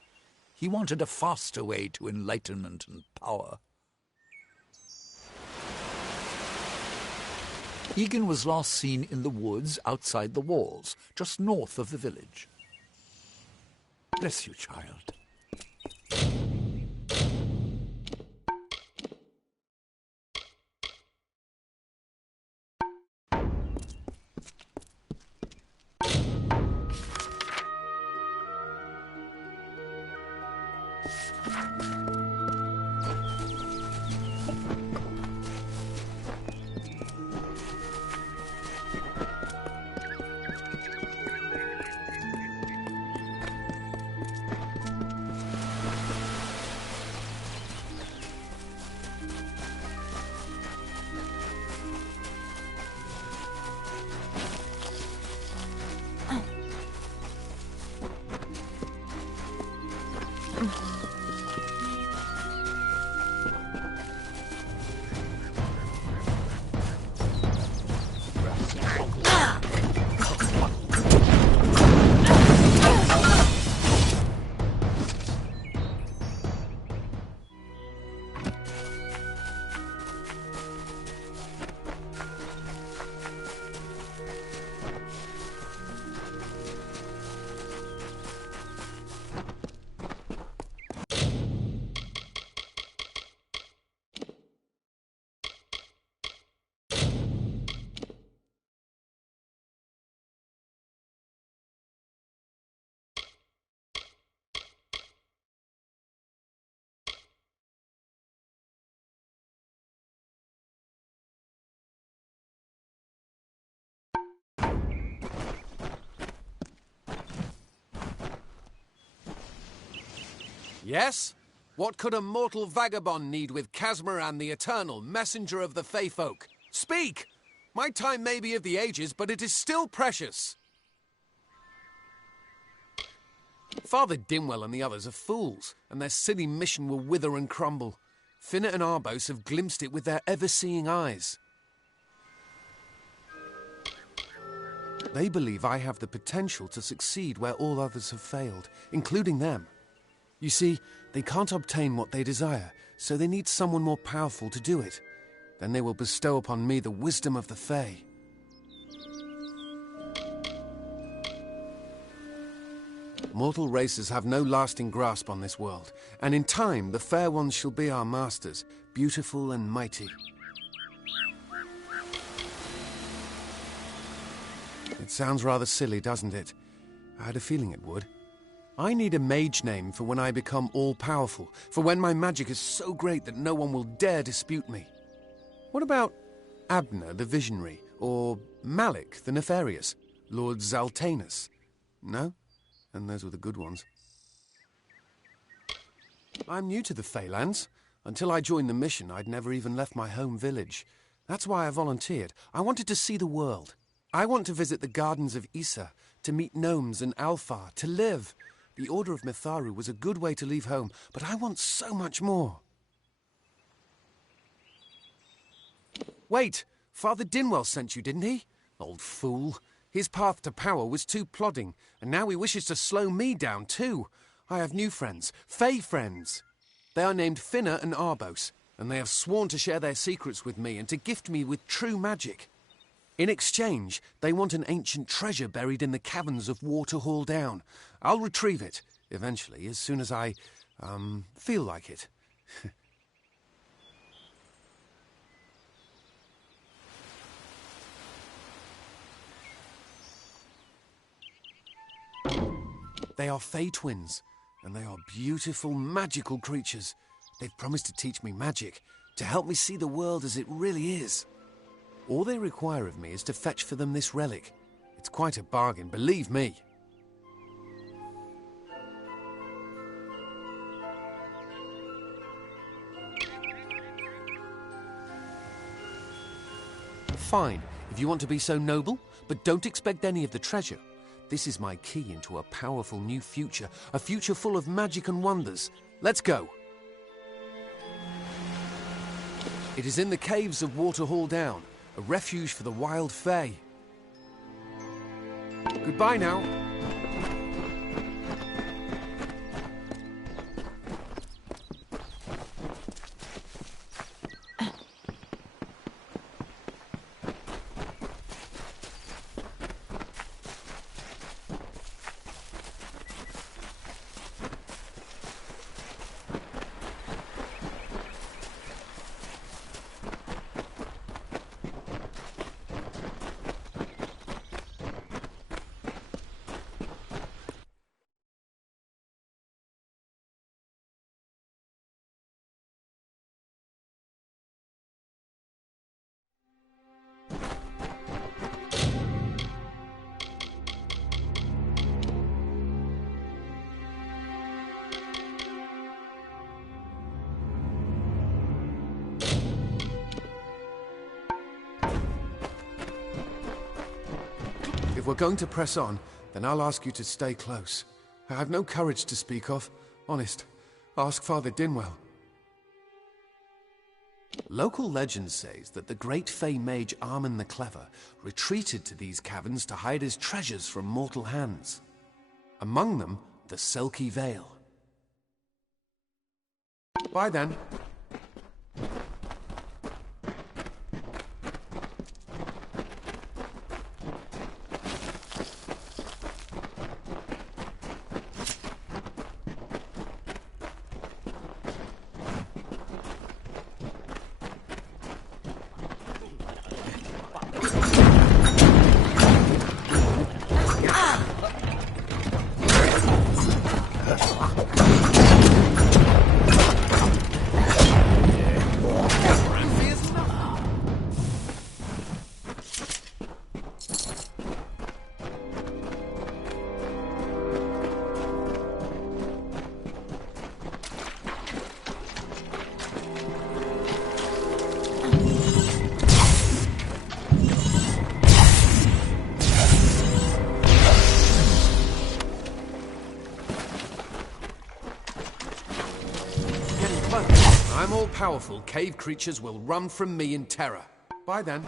He wanted a faster way to enlightenment and power. Egan was last seen in the woods outside the walls, just north of the village. Bless you, child. Yes? What could a mortal vagabond need with Casmaran the Eternal, messenger of the Fey folk? Speak! My time may be of the ages, but it is still precious. Father Dinwell and the others are fools, and their silly mission will wither and crumble. Finnet and Arbos have glimpsed it with their ever-seeing eyes. They believe I have the potential to succeed where all others have failed, including them. You see, they can't obtain what they desire, so they need someone more powerful to do it. Then they will bestow upon me the wisdom of the Fae. Mortal races have no lasting grasp on this world, and in time the Fair Ones shall be our masters, beautiful and mighty. It sounds rather silly, doesn't it? I had a feeling it would. I need a mage name for when I become all-powerful, for when my magic is so great that no one will dare dispute me. What about Abner the Visionary, or Malik the Nefarious, Lord Zaltanus? No? And those were the good ones. I'm new to the Feylands. Until I joined the mission, I'd never even left my home village. That's why I volunteered. I wanted to see the world. I want to visit the gardens of Issa, to meet gnomes and Alfar, to live. The Order of Mitharu was a good way to leave home, but I want so much more. Wait, Father Dinwell sent you, didn't he? Old fool. His path to power was too plodding, and now he wishes to slow me down too. I have new friends, Fey friends. They are named Finna and Arbos, and they have sworn to share their secrets with me and to gift me with true magic. In exchange, they want an ancient treasure buried in the caverns of Waterhall Down. I'll retrieve it, eventually, as soon as I, feel like it. They are Fey twins, and they are beautiful, magical creatures. They've promised to teach me magic, to help me see the world as it really is. All they require of me is to fetch for them this relic. It's quite a bargain, believe me. Fine, if you want to be so noble, but don't expect any of the treasure. This is my key into a powerful new future, a future full of magic and wonders. Let's go. It is in the caves of Waterhall Down, a refuge for the wild Fae. Goodbye now. If we're going to press on, then I'll ask you to stay close. I have no courage to speak of. Honest. Ask Father Dinwell. Local legend says that the great Fey mage Armin the Clever retreated to these caverns to hide his treasures from mortal hands. Among them, the Selkie Veil. Bye then. am all-powerful, cave creatures will run from me in terror. Bye then.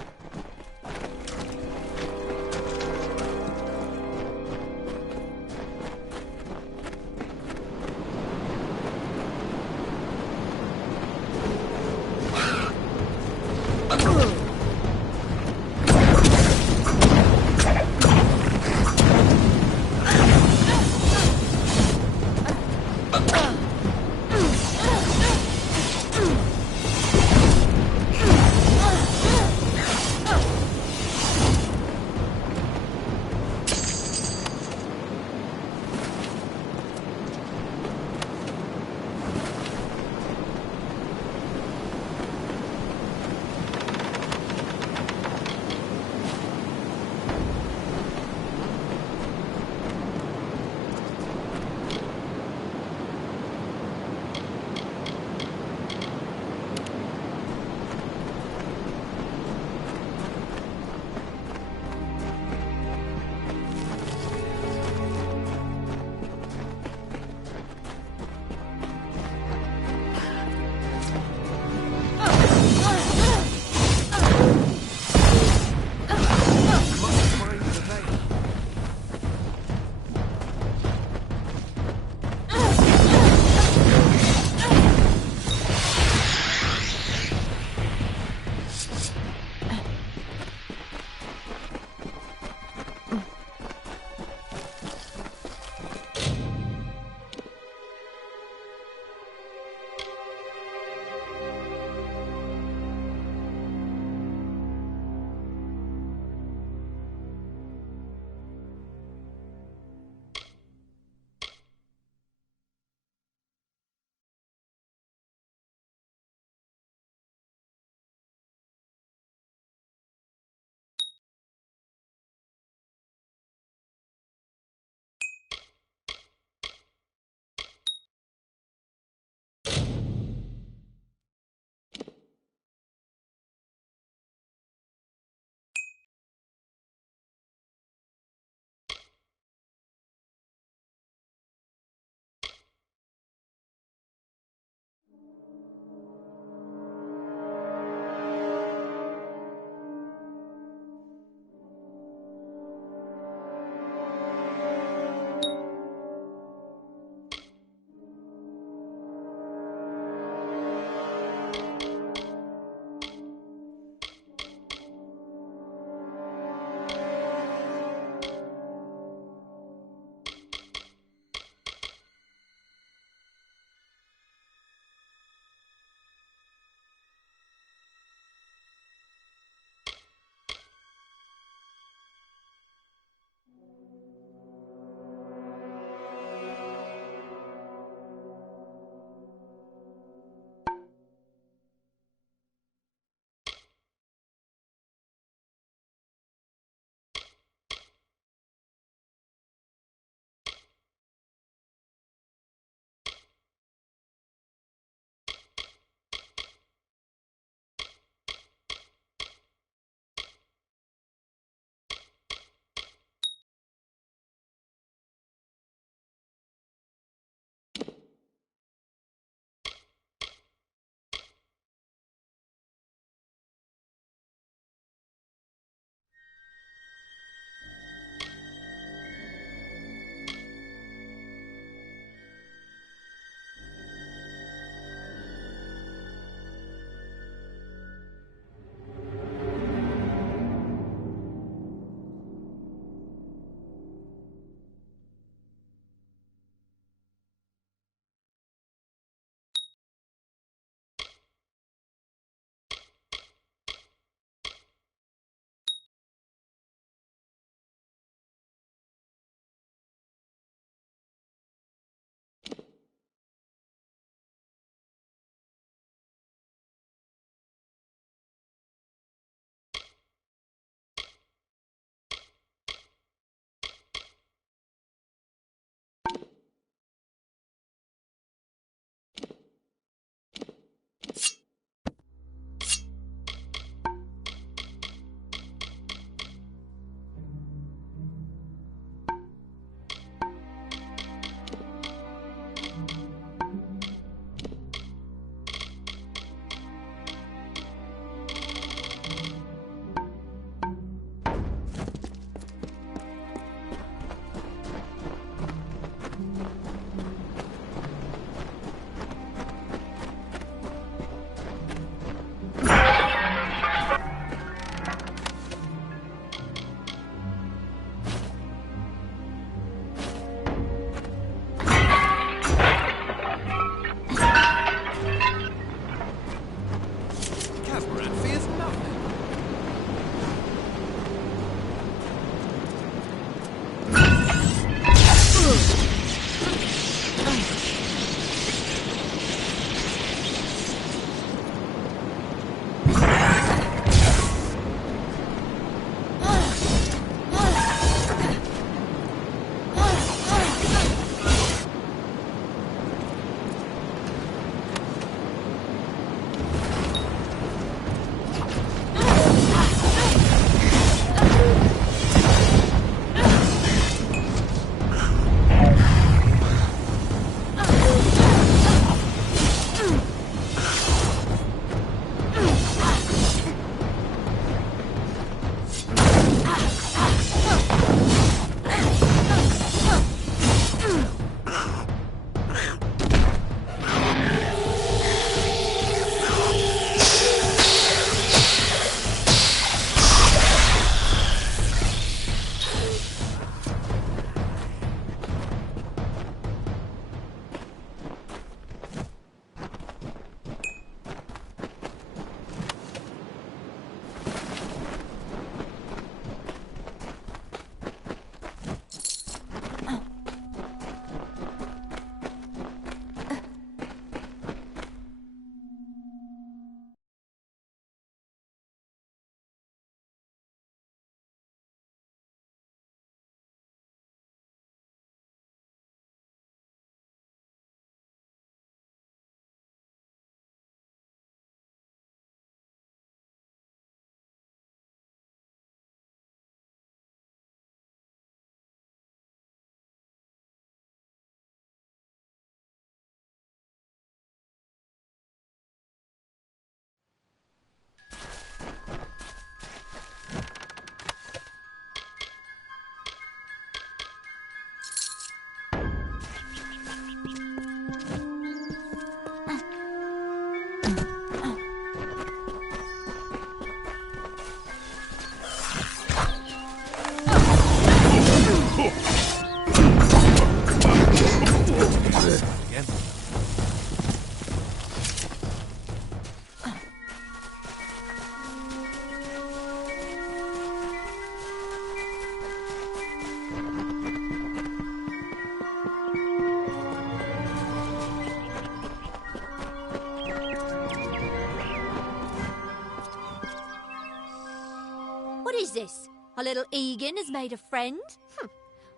Who's this? Our little Egan has made a friend?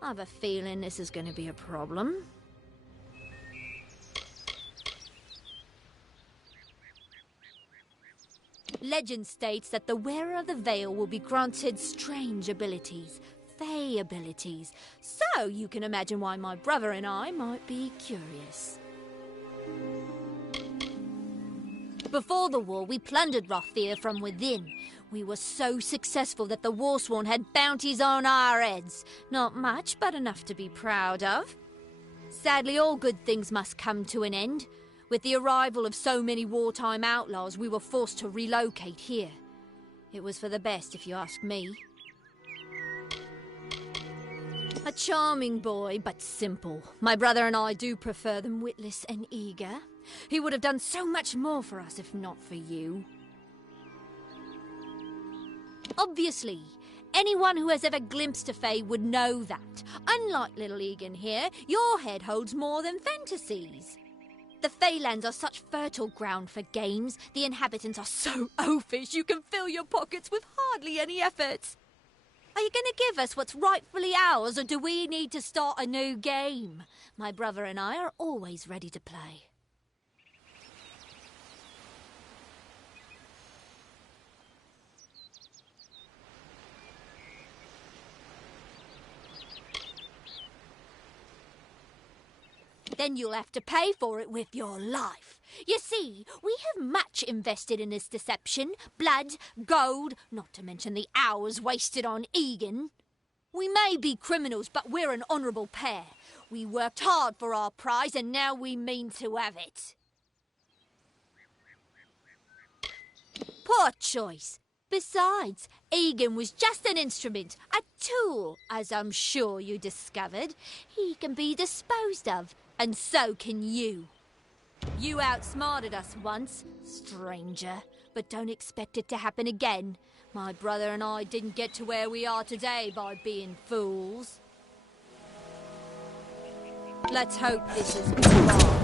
I have a feeling this is going to be a problem. Legend states that the wearer of the veil will be granted strange abilities, fey abilities. So you can imagine why my brother and I might be curious. Before the war, we plundered Rothir from within. We were so successful that the Warsworn had bounties on our heads. Not much, but enough to be proud of. Sadly, all good things must come to an end. With the arrival of so many wartime outlaws, we were forced to relocate here. It was for the best, if you ask me. A charming boy, but simple. My brother and I do prefer them witless and eager. He would have done so much more for us if not for you. Obviously, anyone who has ever glimpsed a fae would know that. Unlike little Egan here, your head holds more than fantasies. The Feylands are such fertile ground for games. The inhabitants are so oafish you can fill your pockets with hardly any effort. Are you going to give us what's rightfully ours, or do we need to start a new game? My brother and I are always ready to play. Then you'll have to pay for it with your life. You see, we have much invested in this deception. Blood, gold, not to mention the hours wasted on Egan. We may be criminals, but we're an honourable pair. We worked hard for our prize, and now we mean to have it. Poor choice. Besides, Egan was just an instrument, a tool, as I'm sure you discovered. He can be disposed of. And so can you. You outsmarted us once, stranger, but don't expect it to happen again. My brother and I didn't get to where we are today by being fools. Let's hope this is goodbye.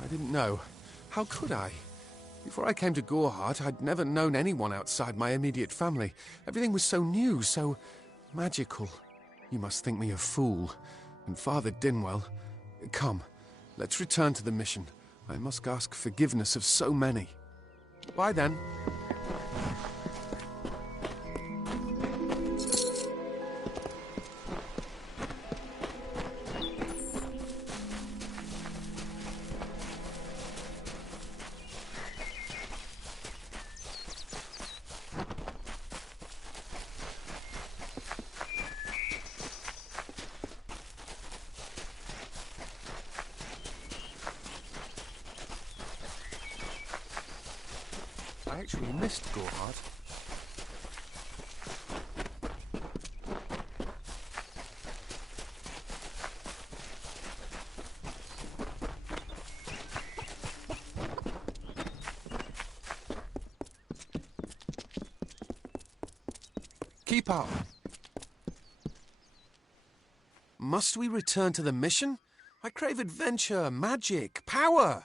I didn't know. How could I? Before I came to Gorehart, I'd never known anyone outside my immediate family. Everything was so new, so magical. You must think me a fool. And Father Dinwell... Come, let's return to the mission. I must ask forgiveness of so many. Bye then. I actually missed Gorehart. Keep up. Must we return to the mission? I crave adventure, magic, power.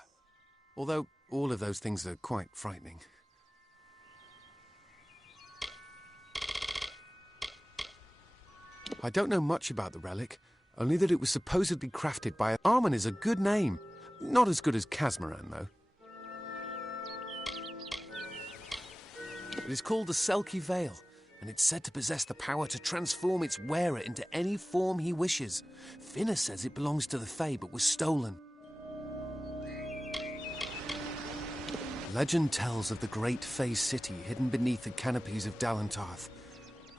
Although all of those things are quite frightening. I don't know much about the relic, only that it was supposedly crafted by... Armen is a good name. Not as good as Casmaran, though. It is called the Selkie Veil, and it's said to possess the power to transform its wearer into any form he wishes. Finna says it belongs to the Fae, but was stolen. Legend tells of the great Fae city hidden beneath the canopies of Dalantarth.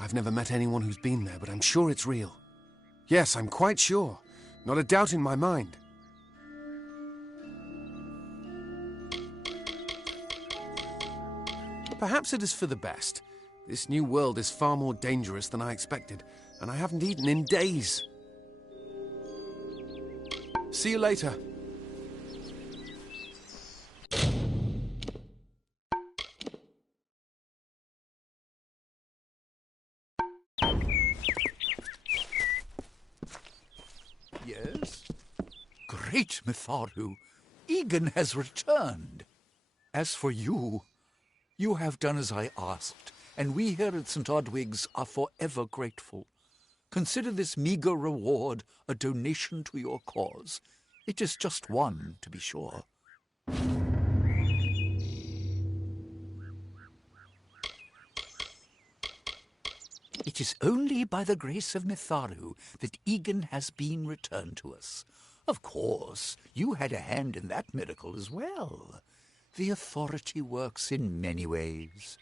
I've never met anyone who's been there, but I'm sure it's real. Yes, I'm quite sure. Not a doubt in my mind. Perhaps it is for the best. This new world is far more dangerous than I expected, and I haven't eaten in days. See you later. Yes? Great Mitharu, Egan has returned. As for you, you have done as I asked, and we here at St. Odwig's are forever grateful. Consider this meager reward a donation to your cause. It is just one, to be sure. It is only by the grace of Mitharu that Egan has been returned to us. Of course, you had a hand in that miracle as well. The authority works in many ways.